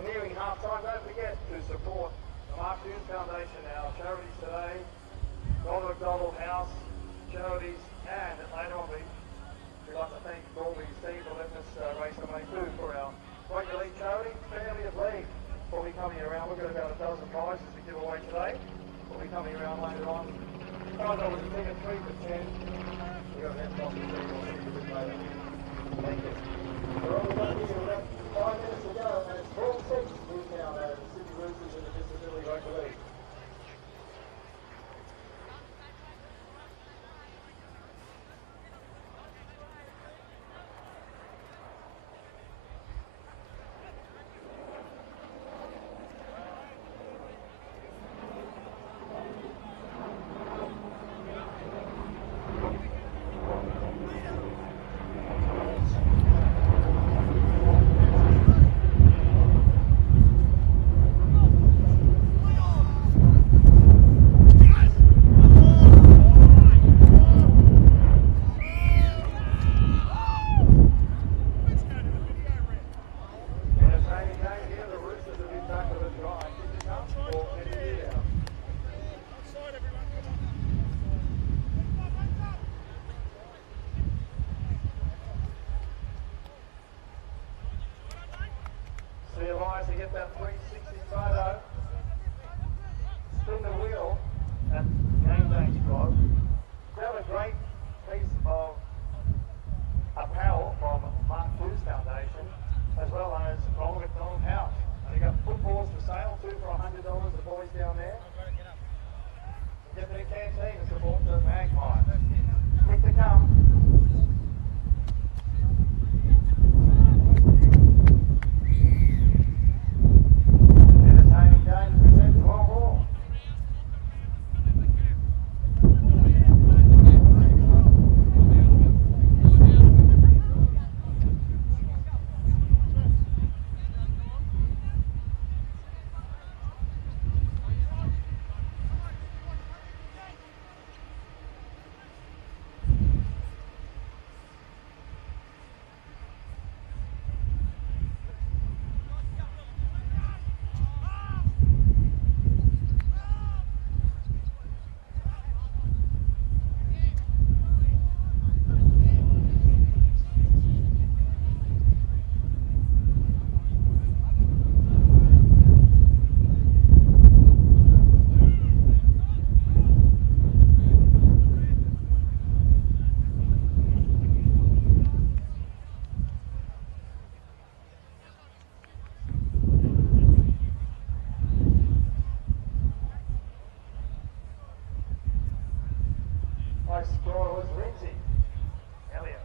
we're nearing half time. Don't forget to support the Mark Hughes Foundation, our charities today, Ronald McDonald House, charities, and later on we'd like to thank Gorby's team for letting us raise some money too for our rugby league charity, Family of League. We'll be coming around. We've got about a dozen prizes to give away today. We'll be coming around later on. $5 a ticket, 3 for 10. We've got that box of tea. We'll see you a bit later. Thank you. We're all done here. We've got 5 minutes to go, and it's 12-6 now. The Sydney Roosters and the Disability Rugby League. To get that 360 photo, spin the wheel at Game Day Squad. We have a great piece of apparel from Mark Hughes Foundation, as well as Ronald McDonald House. And you got footballs for sale, 2 for $100, the boys down there. Get the canteen to support the Magpies. Kick to come. Score was Lindsay Elliott.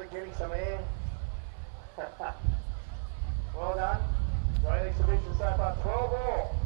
Maverick getting some air. Well done. Great exhibition so far. 12 all.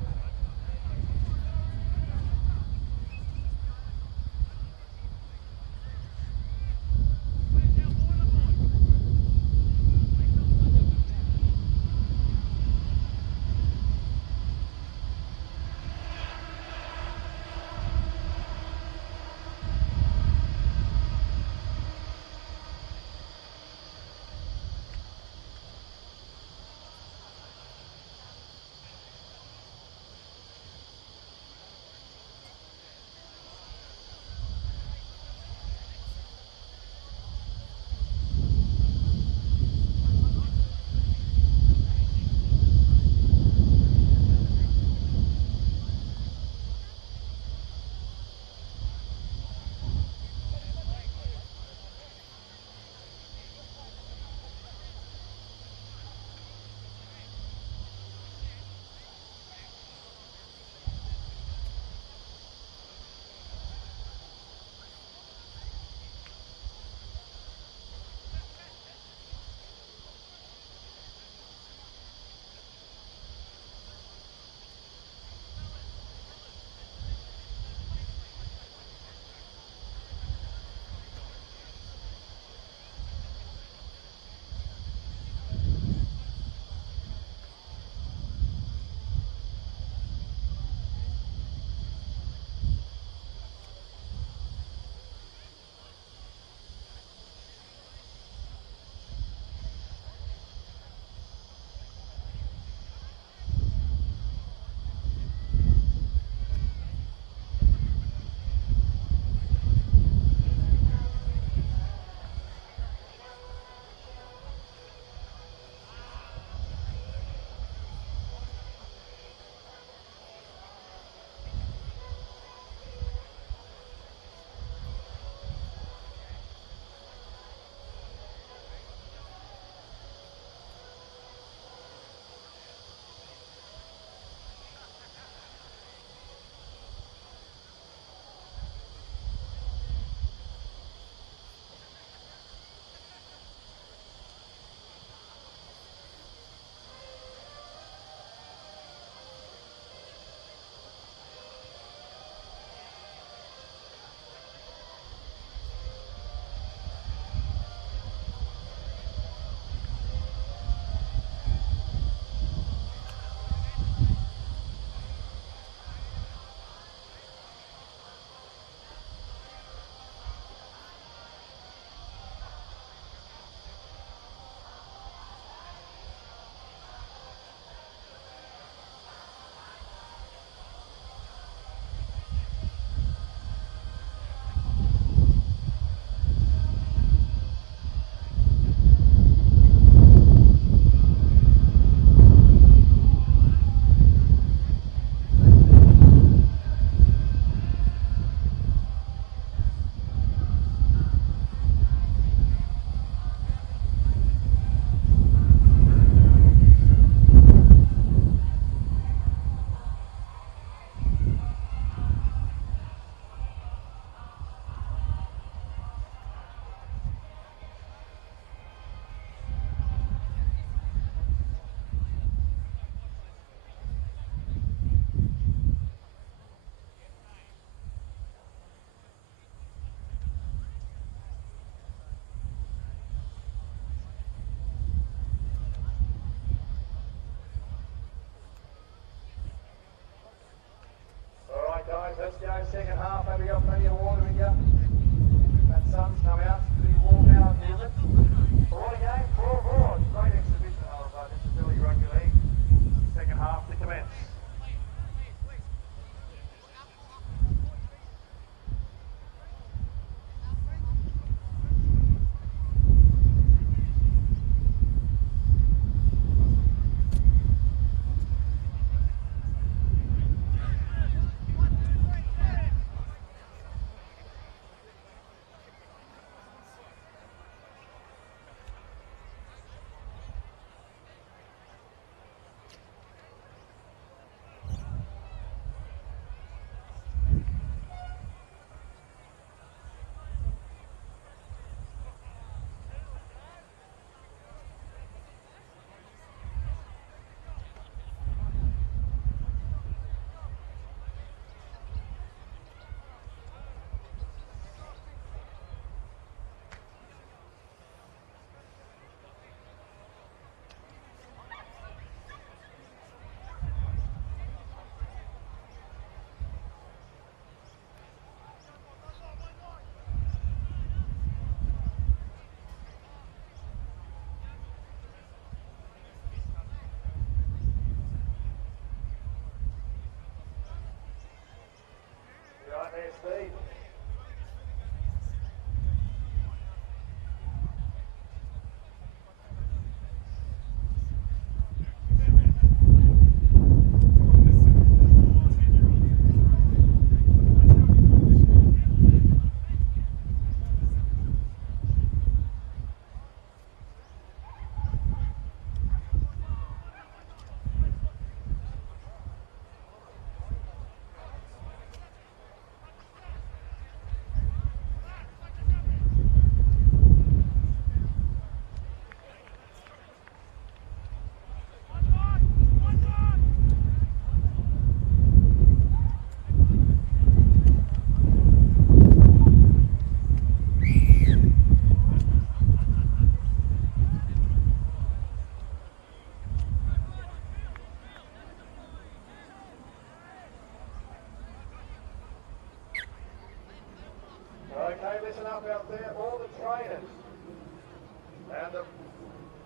the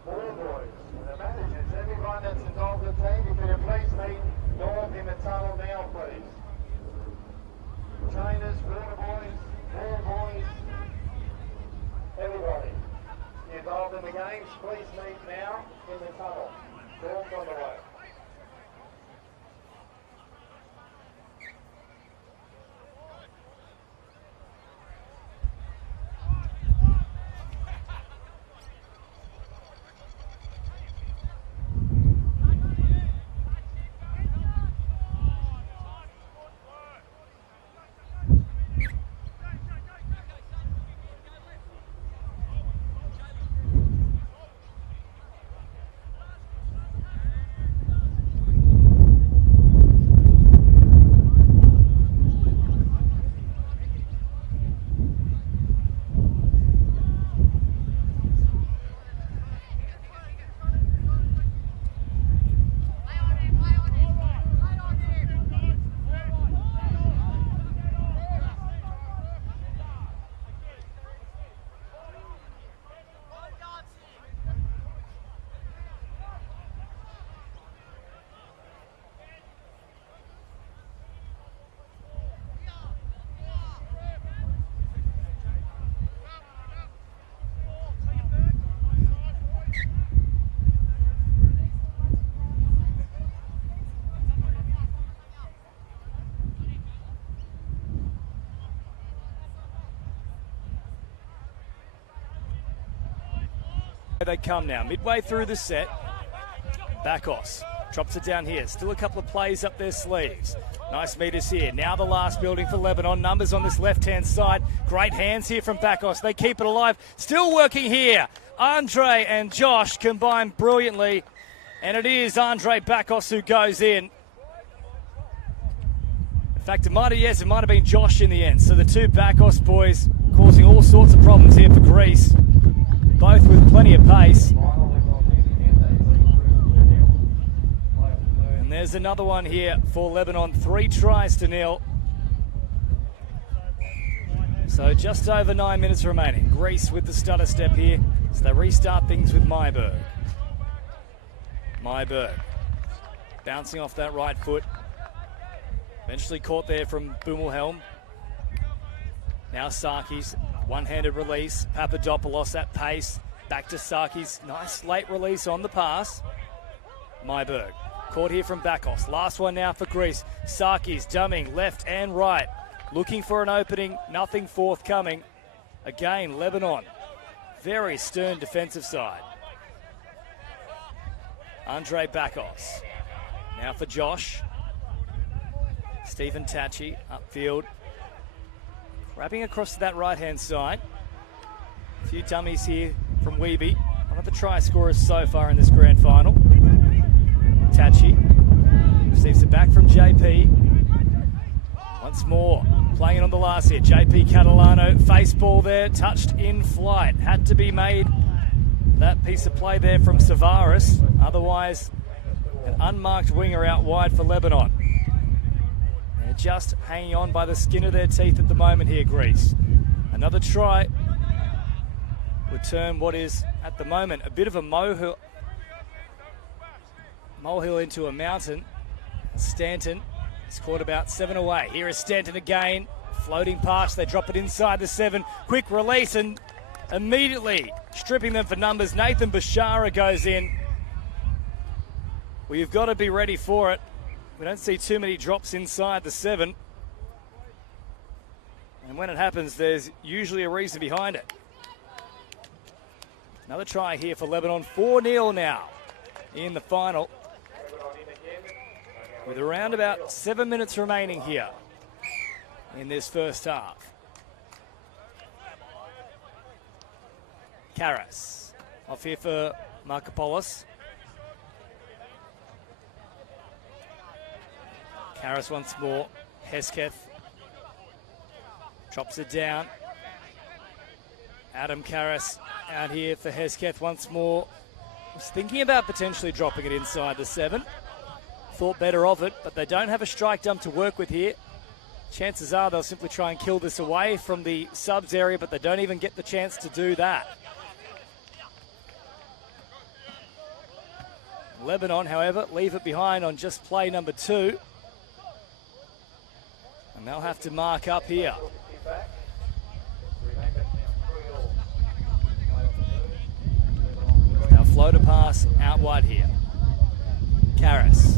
ball boys. The managers, everyone that's involved in the team, if you please meet north in the tunnel now, please. Trainers, water boys, ball boys, everybody involved in the games, please meet now in the tunnel. Norm's on the way. They come now, midway through the set. Bakos drops it down here. Still a couple of plays up their sleeves. Nice meters here. Now the last building for Lebanon. Numbers on this left-hand side. Great hands here from Bakos. They keep it alive. Still working here. Andre and Josh combine brilliantly. And it is Andre Bakos who goes in. In fact, it might have been Josh in the end. So the two Bakos boys causing all sorts of problems here for Greece. Both with plenty of pace. And there's another one here for Lebanon. 3 tries to 0. So just over 9 minutes remaining. Greece with the stutter step here. So they restart things with Myberg. Myberg bouncing off that right foot. Eventually caught there from Boomelhelm. Now Sarkis. One-handed release, Papadopoulos at pace, back to Sarkis, nice late release on the pass. Myberg, caught here from Bakos, last one now for Greece. Sarkis dumbing left and right, looking for an opening, nothing forthcoming. Again, Lebanon, very stern defensive side. Andre Bakos, now for Josh. Stephen Tachi, upfield. Wrapping across to that right-hand side. A few dummies here from Weeby. One of the try scorers so far in this grand final. Tachi receives it back from JP. Once more, playing it on the last hit. JP Catalano, face ball there, touched in flight. Had to be made. That piece of play there from Savaris. Otherwise, an unmarked winger out wide for Lebanon. Just hanging on by the skin of their teeth at the moment here, Greece. Another try would turn what is, at the moment, a bit of a molehill into a mountain. Stanton has caught about 7 away. Here is Stanton again, floating past. They drop it inside the 7. Quick release and immediately stripping them for numbers. Nathan Bashara goes in. Well, you've got to be ready for it. We don't see too many drops inside the 7. And when it happens, there's usually a reason behind it. Another try here for Lebanon. 4-0 now in the final. With around about 7 minutes remaining here in this first half. Karras off here for Markopoulos. Karras once more. Hesketh drops it down. Adam Karras out here for Hesketh once more. Was thinking about potentially dropping it inside the 7. Thought better of it, but they don't have a strike dump to work with here. Chances are they'll simply try and kill this away from the subs area, but they don't even get the chance to do that. Lebanon, however, leave it behind on just play number 2. And they'll have to mark up here. Now floater pass out wide here. Karras.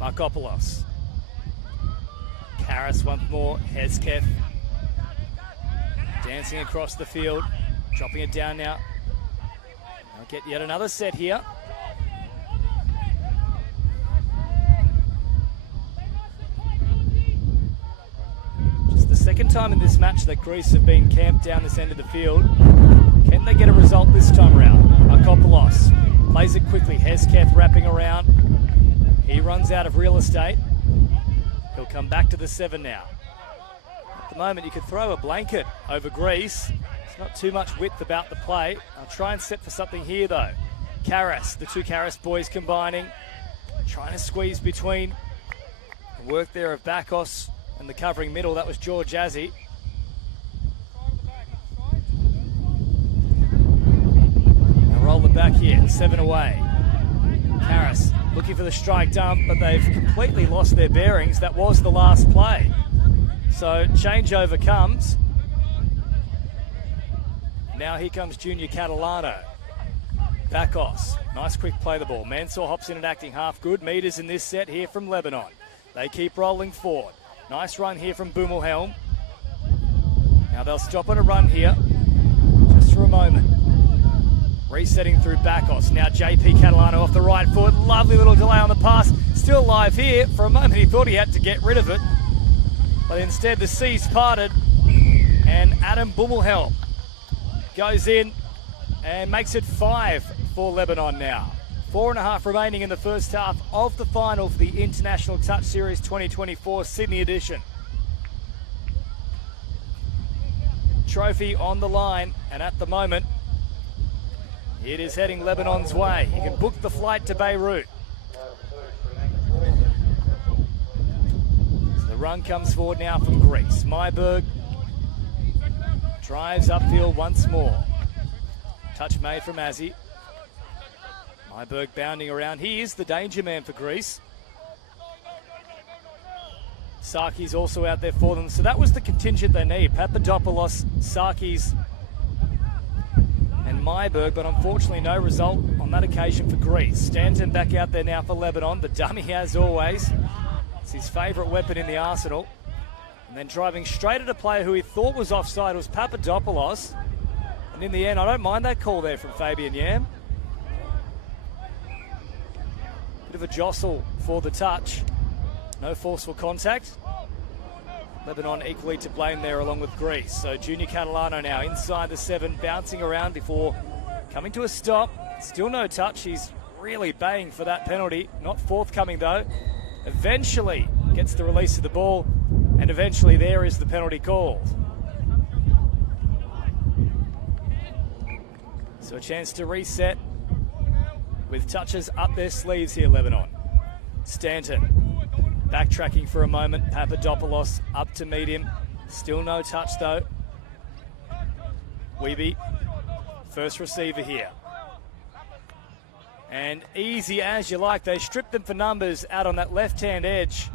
Markopoulos. Karras once more. Hesketh. Dancing across the field. Dropping it down now. They'll get yet another set here. Just the second time in this match that Greece have been camped down this end of the field. Can they get a result this time around? Markopoulos plays it quickly. Hesketh wrapping around. He runs out of real estate. He'll come back to the 7 now. At the moment, you could throw a blanket over Greece. There's not too much width about the play. I'll try and set for something here, though. Karras, the two Karras boys combining. Trying to squeeze between. The work there of Bakos and the covering middle. That was George Azzi. Roll it back here, 7 away. Karras looking for the strike dump, but they've completely lost their bearings. That was the last play. So changeover comes. Now here comes Junior Catalano. Bakos, nice quick play the ball. Mansour hops in and acting half good. Meters in this set here from Lebanon. They keep rolling forward. Nice run here from Boomelhelm. Now they'll stop on a run here, just for a moment. Resetting through Bakos. Now JP Catalano off the right foot. Lovely little delay on the pass. Still live here. For a moment he thought he had to get rid of it. But instead the seas parted. And Adam Boomelhelm goes in and makes it 5 for Lebanon now. 4.5 remaining in the first half of the final for the International Touch Series 2024 Sydney edition. Trophy on the line, and at the moment it is heading Lebanon's way. You can book the flight to Beirut. So the run comes forward now from Greece. Myberg drives upfield once more. Touch made from Azzi. Myberg bounding around. He is the danger man for Greece. Saki's also out there for them. So that was the contingent they need. Papadopoulos, Saki's and Myberg, but unfortunately no result on that occasion for Greece. Stanton back out there now for Lebanon. The dummy, as always. It's his favourite weapon in the arsenal. And then driving straight at a player who he thought was offside was Papadopoulos. And in the end, I don't mind that call there from Fabian Yam. Bit of a jostle for the touch. No forceful contact. Lebanon equally to blame there along with Greece. So Junior Catalano now inside the 7, bouncing around before coming to a stop. Still no touch. He's really baying for that penalty. Not forthcoming though. Eventually gets the release of the ball, and eventually there is the penalty called. So a chance to reset with touches up their sleeves here, Lebanon. Stanton backtracking for a moment. Papadopoulos up to meet him. Still no touch though. Weeby, first receiver here. And easy as you like. They stripped them for numbers out on that left-hand edge.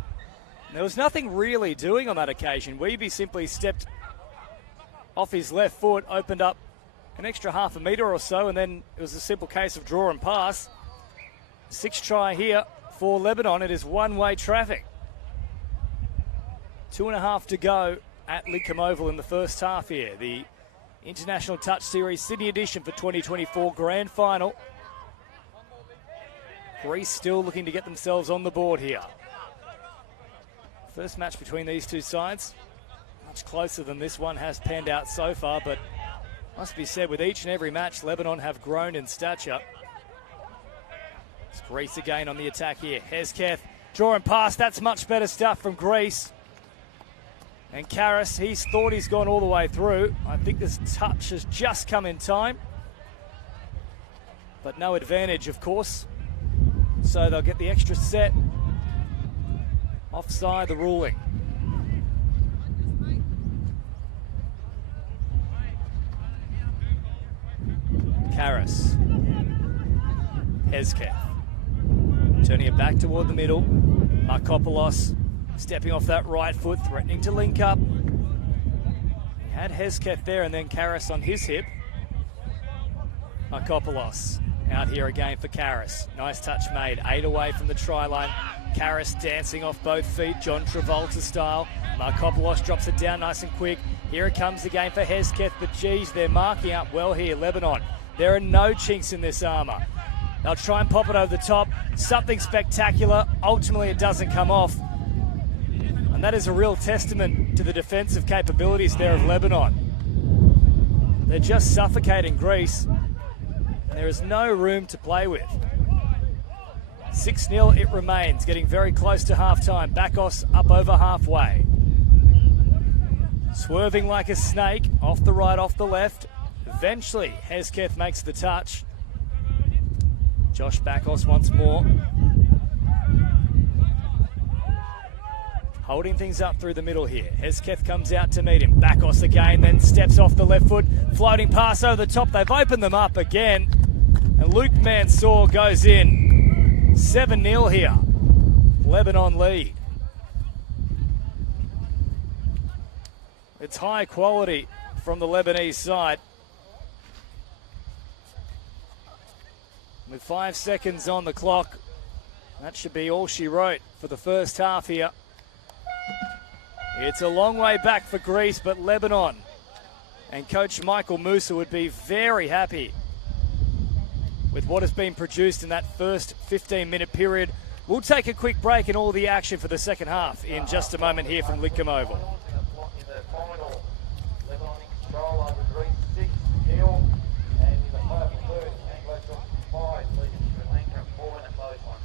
There was nothing really doing on that occasion. Weeby simply stepped off his left foot, opened up an extra half a metre or so, and then it was a simple case of draw and pass. 6th try here for Lebanon. It is one-way traffic. 2.5 to go at Lidcombe Oval in the first half here. The International Touch Series Sydney edition for 2024 Grand Final. Greece still looking to get themselves on the board here. First match between these two sides. Much closer than this one has panned out so far, but must be said, with each and every match, Lebanon have grown in stature. It's Greece again on the attack here. Hesketh, draw and pass. That's much better stuff from Greece. And Karras, he's thought he's gone all the way through. I think this touch has just come in time. But no advantage, of course. So they'll get the extra set. Offside, the ruling. Karras. Hesketh. Turning it back toward the middle. Markopoulos stepping off that right foot, threatening to link up. He had Hesketh there and then Karras on his hip. Markopoulos out here again for Karras. Nice touch made. 8 away from the try line. Karras dancing off both feet, John Travolta style. Markopoulos drops it down nice and quick. Here it comes again for Hesketh, but geez, they're marking up well here, Lebanon. There are no chinks in this armour. They'll try and pop it over the top. Something spectacular. Ultimately, it doesn't come off. And that is a real testament to the defensive capabilities there of Lebanon. They're just suffocating Greece. And there is no room to play with. 6-0 it remains, getting very close to half-time. Bakos up over halfway. Swerving like a snake, off the right, off the left. Eventually, Hesketh makes the touch. Josh Bakos once more. Holding things up through the middle here. Hesketh comes out to meet him. Bakos again, then steps off the left foot. Floating pass over the top. They've opened them up again. And Luke Mansour goes in. 7-0 here. Lebanon lead. It's high quality from the Lebanese side. With 5 seconds on the clock, that should be all she wrote for the first half here. It's a long way back for Greece, but Lebanon and coach Michael Musa would be very happy with what has been produced in that first 15-minute period. We'll take a quick break in all the action for the second half in just a moment here from Lidcombe Oval. In the final, Lebanon in control over Greece 6-0, and in the final third, Anglo 5 leading to Lanka 4 in a close one.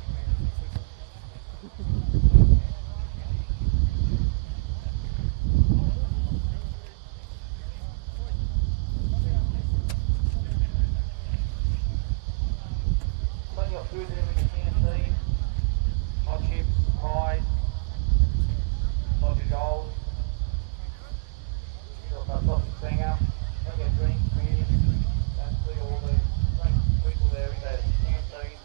Plenty of food there with the canteen, hot chips, pies, sausage rolls. Sausage finger, plenty of drinks, beers, and see all the great people there in the canteen.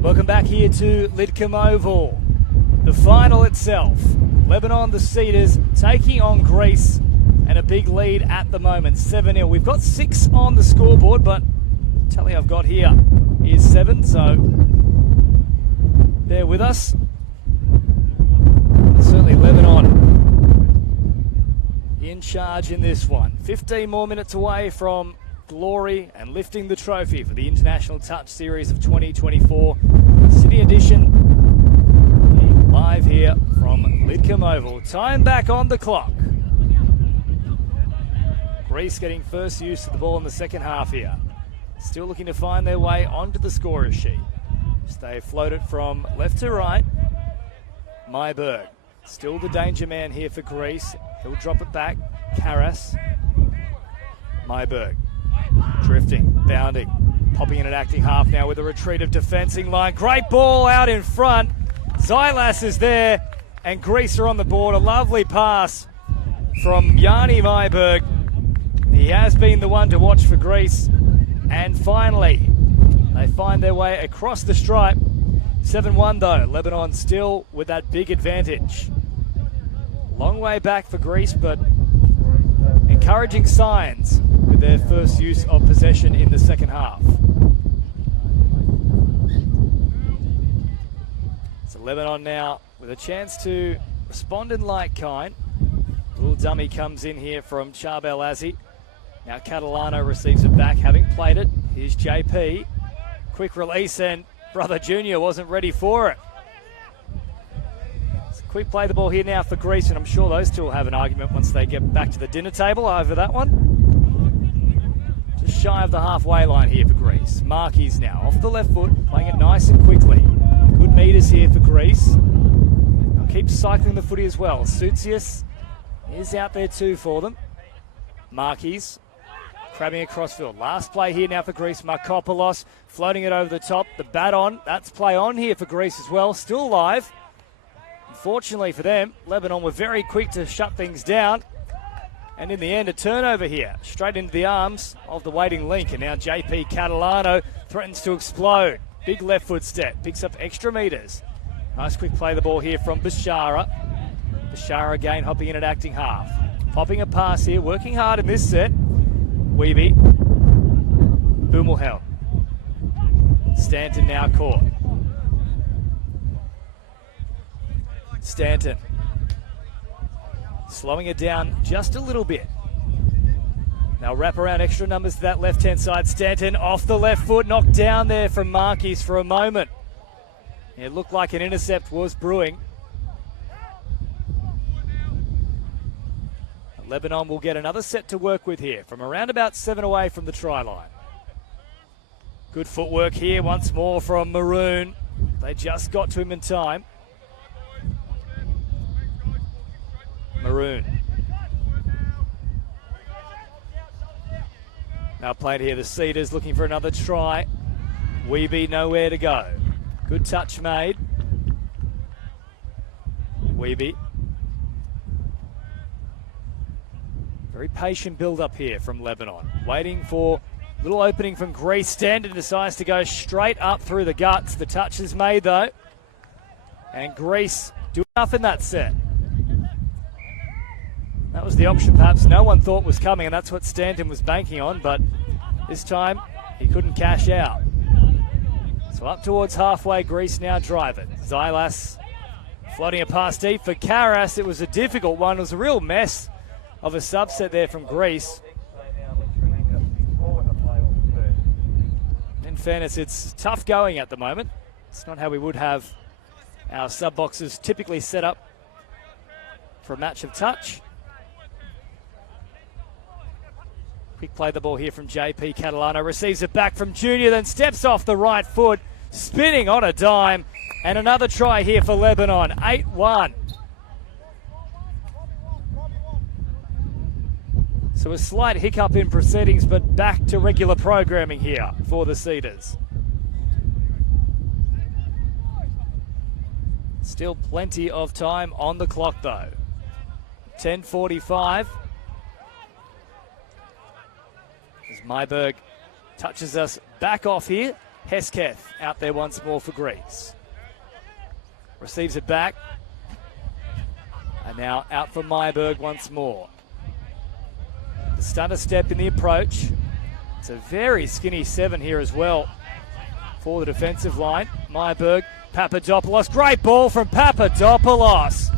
Welcome back here to Lidcombe Oval. The final itself. Lebanon, the Cedars, taking on Greece, and a big lead at the moment, 7-0. We've got 6 on the scoreboard, but the tally I've got here is 7, so bear with us. Certainly Lebanon in charge in this one. 15 more minutes away from glory and lifting the trophy for the International Touch Series of 2024. Sydney edition, live here from Lidcombe Oval. Time back on the clock. Greece getting first use of the ball in the second half here. Still looking to find their way onto the scorer sheet. They float it from left to right. Myberg Still the danger man here for Greece. He'll drop it back. Karas. Myberg. Drifting, bounding. Popping in and acting half now with a retreat of defending line. Great ball out in front. Zylas is there. And Greece are on the board. A lovely pass from Yanni Myberg. He has been the one to watch for Greece. And finally, they find their way across the stripe. 7-1 though. Lebanon still with that big advantage. Long way back for Greece, but encouraging signs with their first use of possession in the second half. So Lebanon now with a chance to respond in like kind. A little dummy comes in here from Charbel Azzi. Now Catalano receives it back, having played it. Here's JP. Quick release, and Brother Junior wasn't ready for it. So quick play the ball here now for Greece, and I'm sure those two will have an argument once they get back to the dinner table over that one. Just shy of the halfway line here for Greece. Marquis now off the left foot, playing it nice and quickly. Good meters here for Greece. They'll keep cycling the footy as well. Soutsius is out there too for them. Marquis crabbing across field. Last play here now for Greece. Markopoulos floating it over the top. The bat on. That's play on here for Greece as well. Still alive. Unfortunately for them, Lebanon were very quick to shut things down. And in the end, a turnover here. Straight into the arms of the waiting link. And now JP Catalano threatens to explode. Big left foot step. Picks up extra meters. Nice quick play the ball here from Bashara. Bashara again hopping in and acting half. Popping a pass here. Working hard in this set. Weeby. Boomelhel. Stanton now caught. Stanton. Slowing it down just a little bit. Now wrap around extra numbers to that left-hand side. Stanton off the left foot. Knocked down there from Marquis for a moment. It looked like an intercept was brewing. Lebanon will get another set to work with here from around about 7 away from the try line. Good footwork here once more from Maroon. They just got to him in time. Maroon. Now played here, the Cedars looking for another try. Weeby nowhere to go. Good touch made. Weeby. Very patient build-up here from Lebanon. Waiting for a little opening from Greece. Stanton decides to go straight up through the guts. The touch is made, though. And Greece do enough in that set. That was the option perhaps no one thought was coming, and that's what Stanton was banking on, but this time he couldn't cash out. So up towards halfway, Greece now drive it. Zylas floating a pass deep for Karas. It was a difficult one. It was a real mess of a subset there from Greece. In fairness, it's tough going at the moment. It's not how we would have our sub boxes typically set up for a match of touch. Quick play the ball here from JP Catalano. Receives it back from Junior, then steps off the right foot, spinning on a dime. And another try here for Lebanon, 8-1. So a slight hiccup in proceedings, but back to regular programming here for the Cedars. Still plenty of time on the clock though. 10:45. As Myberg touches us back off here. Hesketh out there once more for Greece. Receives it back. And now out for Myberg once more. The stunner step in the approach. It's a very skinny 7 here as well for the defensive line. Myberg, Papadopoulos. Great ball from Papadopoulos.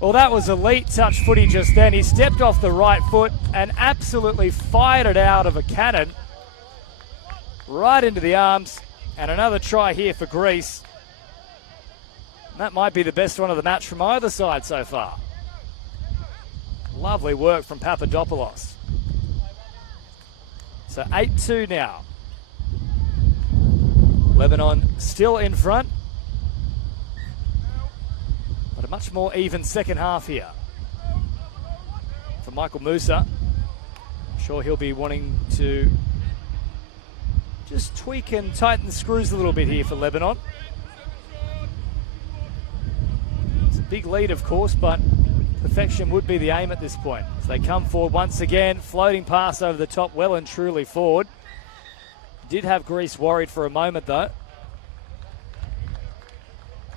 Well, that was elite touch footy just then. He stepped off the right foot and absolutely fired it out of a cannon. Right into the arms. And another try here for Greece. And that might be the best one of the match from either side so far. Lovely work from Papadopoulos. So 8-2 now. Lebanon still in front. But a much more even second half here for Michael Musa. I'm sure he'll be wanting to just tweak and tighten the screws a little bit here for Lebanon. It's a big lead, of course, but perfection would be the aim at this point. As they come forward once again, floating pass over the top, well and truly forward. Did have Greece worried for a moment, though.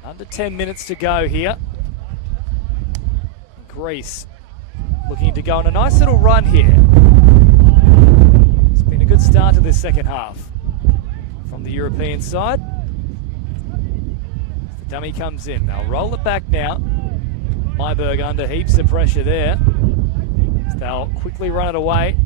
Under 10 minutes to go here. Greece looking to go on a nice little run here. It's been a good start to this second half from the European side. The dummy comes in. They'll roll it back now. Myberg under heaps of pressure there. They'll quickly run it away.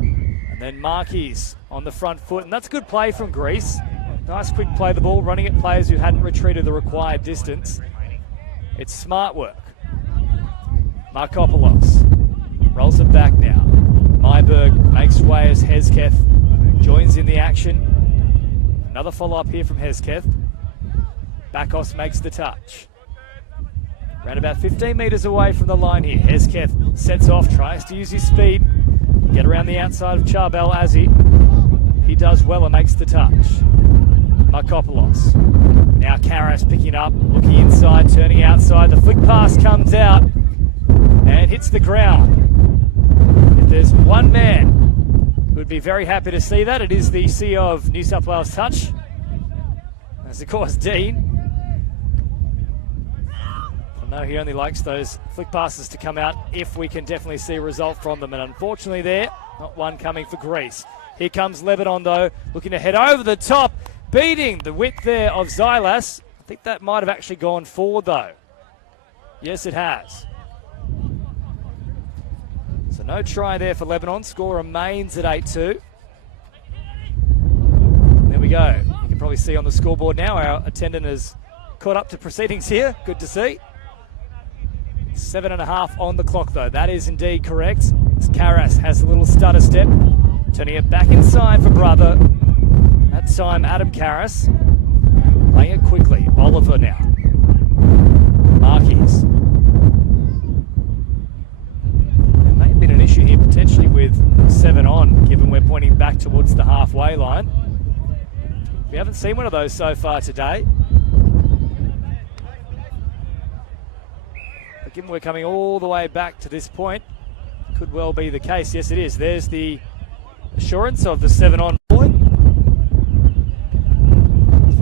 And then Marquis on the front foot. And that's good play from Greece. Nice quick play the ball, running at players who hadn't retreated the required distance. It's smart work. Markopoulos rolls it back now. Myberg makes way as Hesketh joins in the action. Another follow-up here from Hesketh. Bakos makes the touch. Around about 15 metres away from the line here. Hesketh sets off, tries to use his speed. Get around the outside of Charbel Azzi. He does well and makes the touch. Markopoulos. Now Karras picking up, looking inside, turning outside. The flick pass comes out and hits the ground. If there's one man who would be very happy to see that, it is the CEO of New South Wales Touch. That's of course Dean. I know he only likes those flick passes to come out if we can definitely see a result from them. And unfortunately there, not one coming for Greece. Here comes Lebanon though, looking to head over the top. Beating the width there of Zylas. I think that might have actually gone forward though. Yes, it has. So no try there for Lebanon. Score remains at 8-2. There we go. You can probably see on the scoreboard now our attendant has caught up to proceedings here. Good to see. 7.5 on the clock though. That is indeed correct. As Karras has a little stutter step. Turning it back inside for brother. That time, Adam Karras playing it quickly. Oliver now. Marquis. There may have been an issue here potentially with 7 on, given we're pointing back towards the halfway line. We haven't seen one of those so far today. But given we're coming all the way back to this point, could well be the case. Yes, it is. There's the assurance of the 7 on bowling.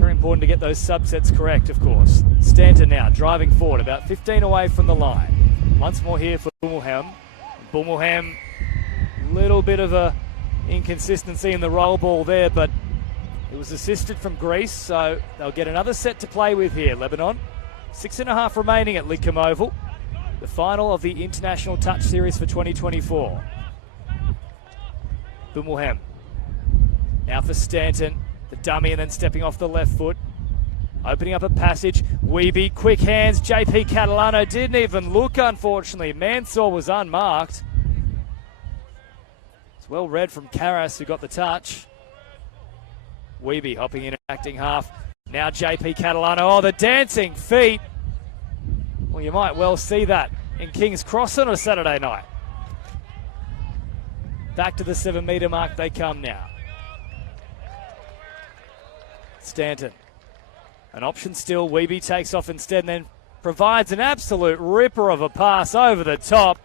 Important to get those subsets correct, of course. Stanton now driving forward, about 15 away from the line. Once more here for Bummelham. Bummelham, a little bit of a inconsistency in the roll ball there, but it was assisted from Greece, so they'll get another set to play with here, Lebanon. 6.5 remaining at Lidcombe Oval, the final of the International Touch Series for 2024. Bummelham. Now for Stanton. The dummy and then stepping off the left foot. Opening up a passage. Weeby, quick hands. JP Catalano didn't even look, unfortunately. Mansour was unmarked. It's well read from Karras, who got the touch. Weeby hopping in and acting half. Now JP Catalano. Oh, the dancing feet. Well, you might well see that in King's Cross on a Saturday night. Back to the 7 metre mark they come now. Stanton. An option still. Weeby takes off instead and then provides an absolute ripper of a pass over the top.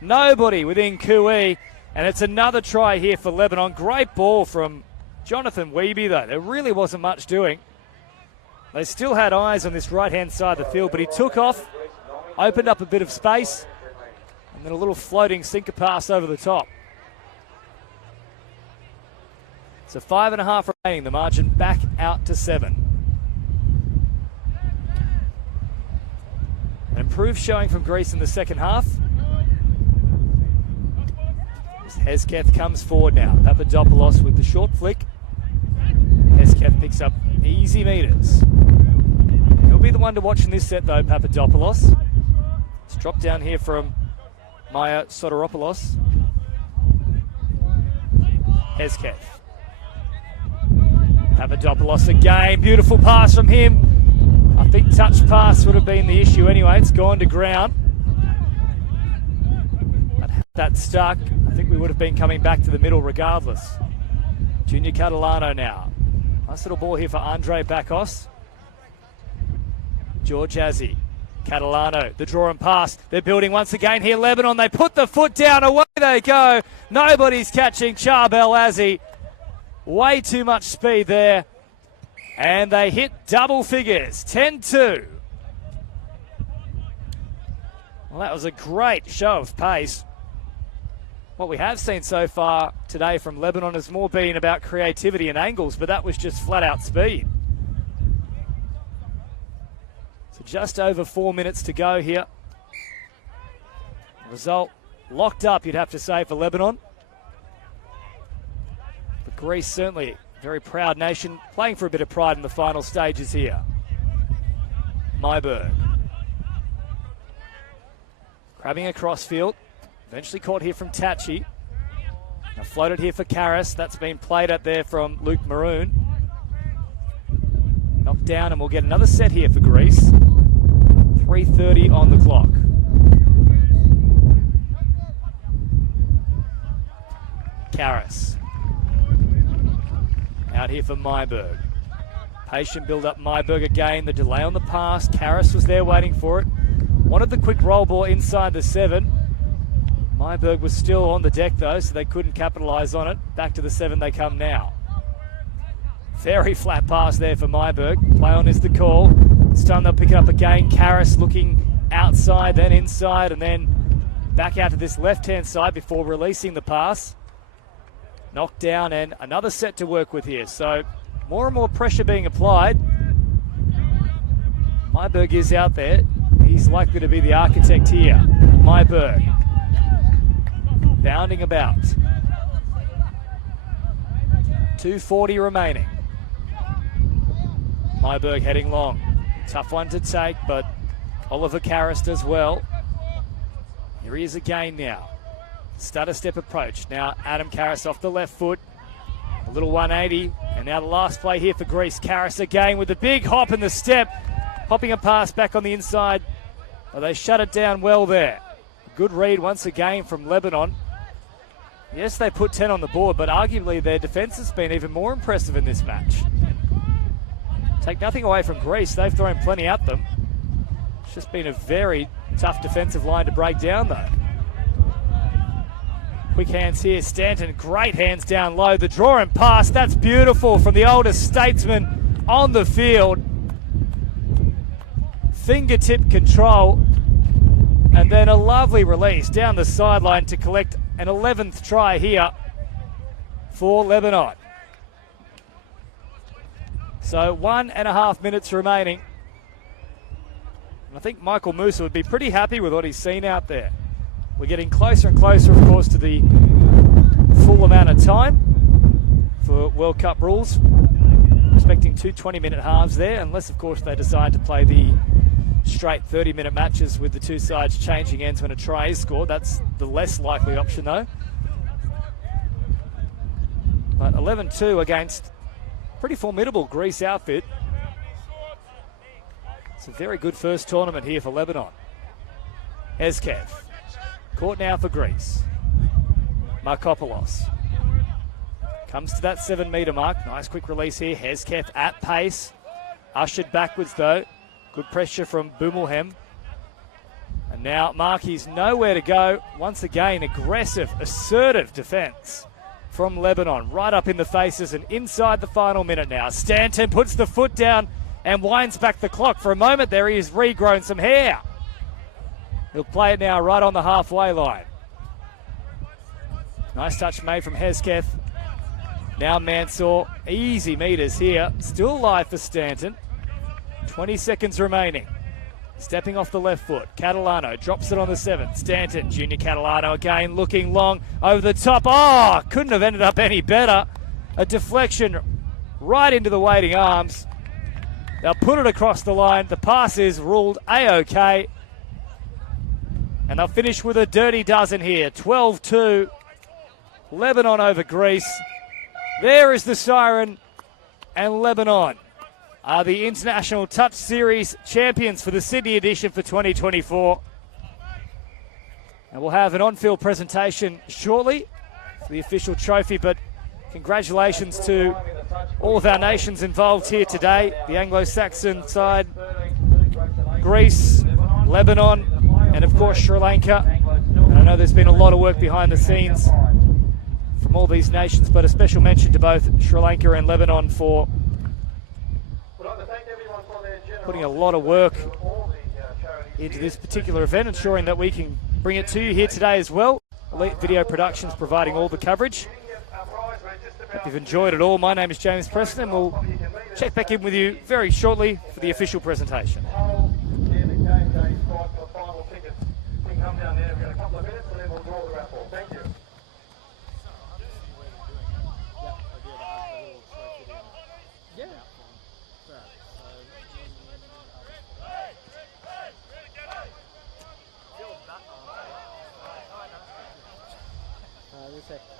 Nobody within Kui. And it's another try here for Lebanon. Great ball from Jonathan Weeby though. There really wasn't much doing. They still had eyes on this right-hand side of the field, but he took off, opened up a bit of space, and then a little floating sinker pass over the top. So 5.5 remaining, the margin back out to 7. An improved showing from Greece in the second half. As Hesketh comes forward now. Papadopoulos with the short flick. Hesketh picks up easy metres. He'll be the one to watch in this set though, Papadopoulos. It's dropped down here from Maya Soteropoulos. Hesketh. Papadopoulos again, beautiful pass from him. I think touch pass would have been the issue anyway. It's gone to ground. But had that stuck, I think we would have been coming back to the middle regardless. Junior Catalano now. Nice little ball here for Andre Bakos. George Azzi. Catalano, the draw and pass. They're building once again here. Lebanon, they put the foot down. Away they go. Nobody's catching Charbel Azzi. Way too much speed there. And they hit double figures. 10-2. Well, that was a great show of pace. What we have seen so far today from Lebanon has more been about creativity and angles, but that was just flat-out speed. So just over 4 minutes to go here. Result locked up, you'd have to say, for Lebanon. But Greece certainly a very proud nation, playing for a bit of pride in the final stages here. Myberg. Grabbing across field. Eventually caught here from Tachi. Now floated here for Karras. That's been played at there from Luke Maroon. Knocked down, and we'll get another set here for Greece. 3:30 on the clock. Karras. Out here for Myberg. Patient build up Myberg again. The delay on the pass. Karras was there waiting for it. Wanted the quick roll ball inside the 7. Myberg was still on the deck though, so they couldn't capitalise on it. Back to the 7 they come now. Very flat pass there for Myberg. Play on is the call. This time they'll pick it up again. Karras looking outside, then inside, and then back out to this left-hand side before releasing the pass. Knocked down, and another set to work with here. So more and more pressure being applied. Myberg is out there. He's likely to be the architect here. Myberg. Bounding about. 2:40 remaining. Myberg heading long. Tough one to take, but Oliver Karras does well. Here he is again now. Stutter step approach. Now Adam Karras off the left foot. A little 180. And now the last play here for Greece. Karras again with a big hop in the step. Hopping a pass back on the inside. Well, they shut it down well there. Good read once again from Lebanon. Yes, they put 10 on the board, but arguably their defence has been even more impressive in this match. Take nothing away from Greece. They've thrown plenty at them. It's just been a very tough defensive line to break down, though. Quick hands here. Stanton, great hands down low. The draw and pass, that's beautiful from the oldest statesman on the field. Fingertip control. And then a lovely release down the sideline to collect an 11th try here for Lebanon. So 1.5 minutes remaining. And I think Michael Musa would be pretty happy with what he's seen out there. We're getting closer and closer, of course, to the full amount of time for World Cup rules. Expecting 2 20-minute halves there, unless, of course, they decide to play the straight 30-minute matches with the two sides changing ends when a try is scored. That's the less likely option, though. But 11-2 against pretty formidable Greece outfit. It's a very good first tournament here for Lebanon. Hezkev. Caught now for Greece. Markopoulos. Comes to that 7-metre mark. Nice quick release here. Hezkev at pace. Ushered backwards, though. Good pressure from Bumulhem. And now Markey's nowhere to go. Once again, aggressive, assertive defence from Lebanon. Right up in the faces and inside the final minute now. Stanton puts the foot down and winds back the clock. For a moment there, he has regrown some hair. He'll play it now right on the halfway line. Nice touch made from Hezkev. Now Mansour. Easy metres here. Still alive for Stanton. 20 seconds remaining. Stepping off the left foot. Catalano drops it on the 7. Stanton, Junior Catalano again, looking long over the top. Oh, couldn't have ended up any better. A deflection right into the waiting arms. They'll put it across the line. The pass is ruled A-OK. And they'll finish with a dirty dozen here. 12-2. Lebanon over Greece. There is the siren. And Lebanon are the International Touch Series champions for the Sydney edition for 2024. And we'll have an on-field presentation shortly for the official trophy, but congratulations to all of our nations involved here today. The Anglo-Saxon side, Greece, Lebanon, and of course Sri Lanka. And I know there's been a lot of work behind the scenes from all these nations, but a special mention to both Sri Lanka and Lebanon for putting a lot of work into this particular event, ensuring that we can bring it to you here today as well. Elite Video Productions providing all the coverage. Hope you've enjoyed it all. My name is James Preston, and we'll check back in with you very shortly for the official presentation.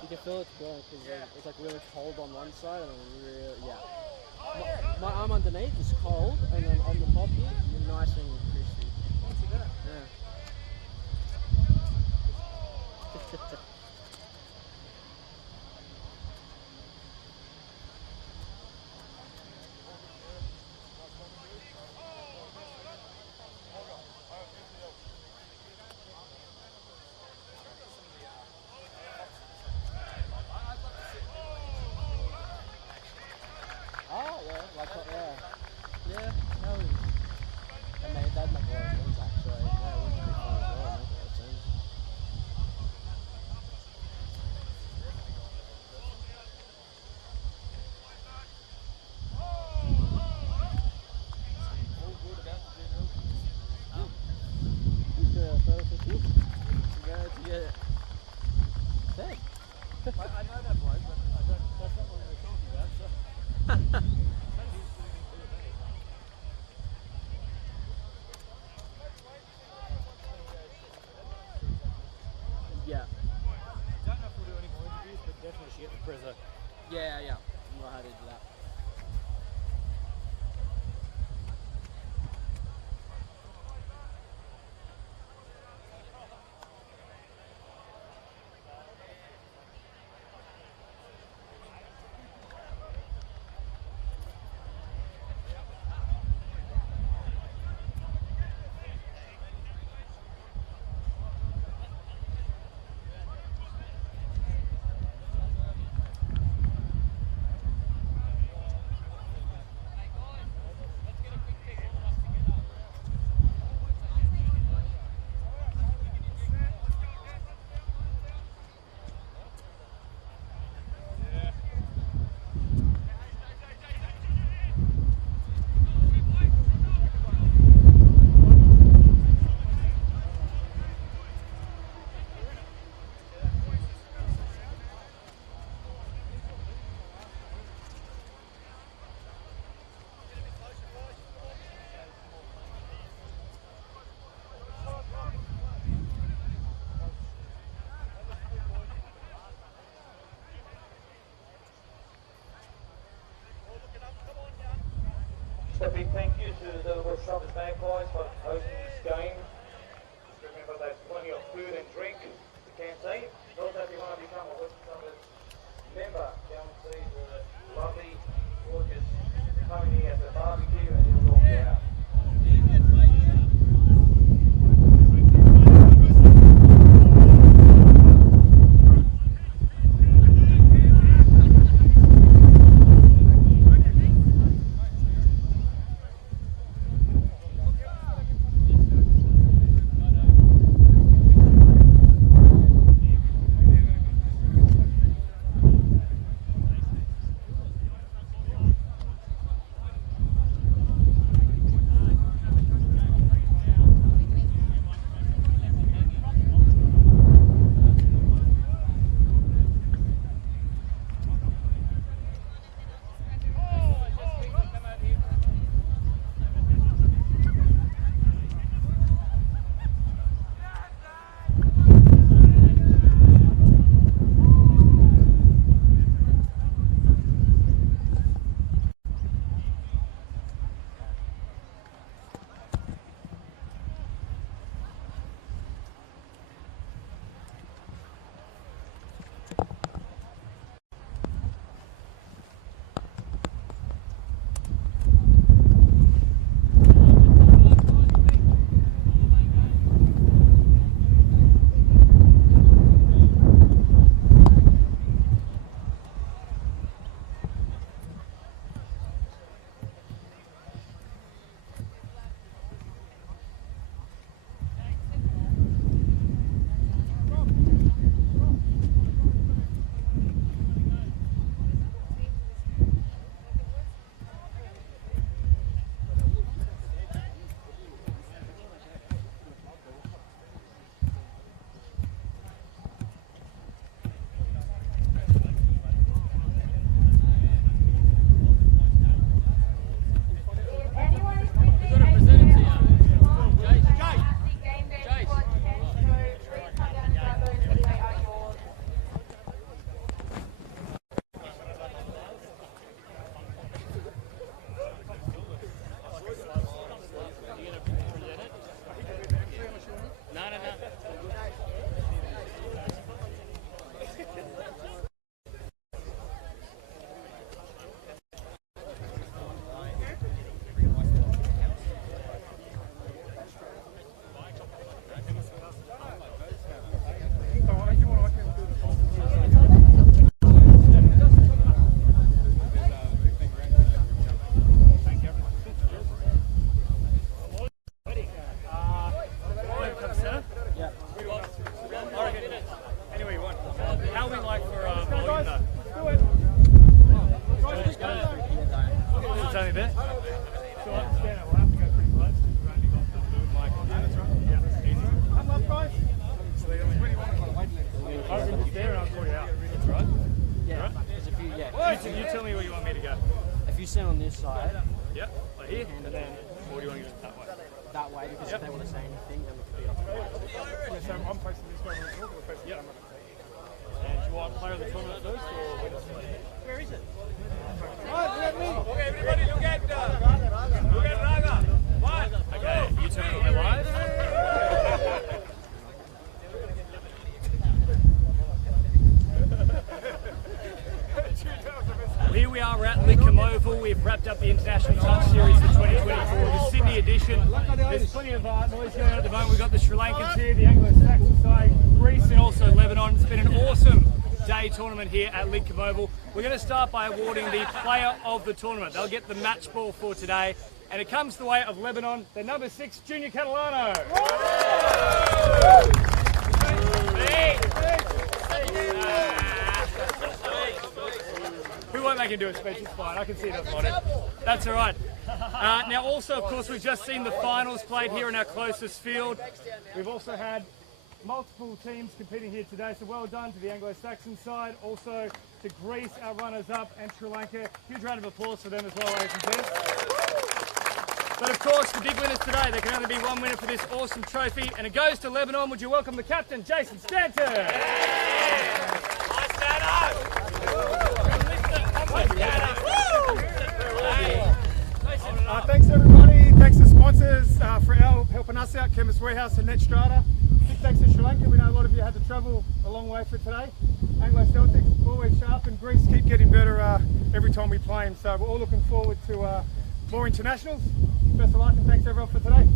You can feel it's growing because it's like really cold on one side and then really, yeah. My arm underneath is cold and then on the top here, you're nice and crispy. Yeah. Yeah. I know how to do that. A big thank you to the West Suburbs Magpies for hosting this game. Just remember there's plenty of food and drink at the canteen. Also, if you want to become a West Suburbs member, go and see the lovely, gorgeous Tony at the barbecue and he'll talk you out. stand on this side. Yep, like here, and then, or do you want to get it that way? That way, because if they want to say anything, then we can be off the mic. Yeah, so I'm facing this way when I talk, or facing the camera? And do you want player of the tournament first, or winner? Where is it? Okay, everybody look at Raga. One. Okay, you turn it live. Here we are, we're at Lidcombe Oval. We've wrapped up the International Touch Series for 2024, the Sydney edition. There's plenty of noise going on at the moment. We've got the Sri Lankans here, the Anglo-Saxon side, Greece and also Lebanon. It's been an awesome day tournament here at Lidcombe Oval. We're going to start by awarding the player of the tournament. They'll get the match ball for today. And it comes the way of Lebanon, the number 6, Junior Catalano. We won't make him do a speech, it's fine. I can see it doesn't want it. That's all right. Now also, of course, we've just seen the finals played here in our closest field. We've also had multiple teams competing here today, so well done to the Anglo-Saxon side, also to Greece, our runners-up, and Sri Lanka. Huge round of applause for them as well, ladies and gents. But of course, the big winners today, there can only be one winner for this awesome trophy, and it goes to Lebanon. Would you welcome the captain, Jason Stanton? Thanks everybody, thanks to sponsors for helping us out, Chemist Warehouse and Net Strata. Big thanks to Sri Lanka, we know a lot of you had to travel a long way for today. Anglo Celtics always sharp, and Greece keep getting better every time we play them, so we're all looking forward to more internationals. Best of luck and thanks everyone for today.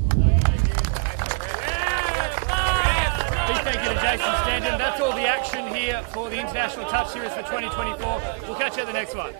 Big thank you to Jason Stanton. That's all the action here for the International Touch Series for 2024. We'll catch you at the next one.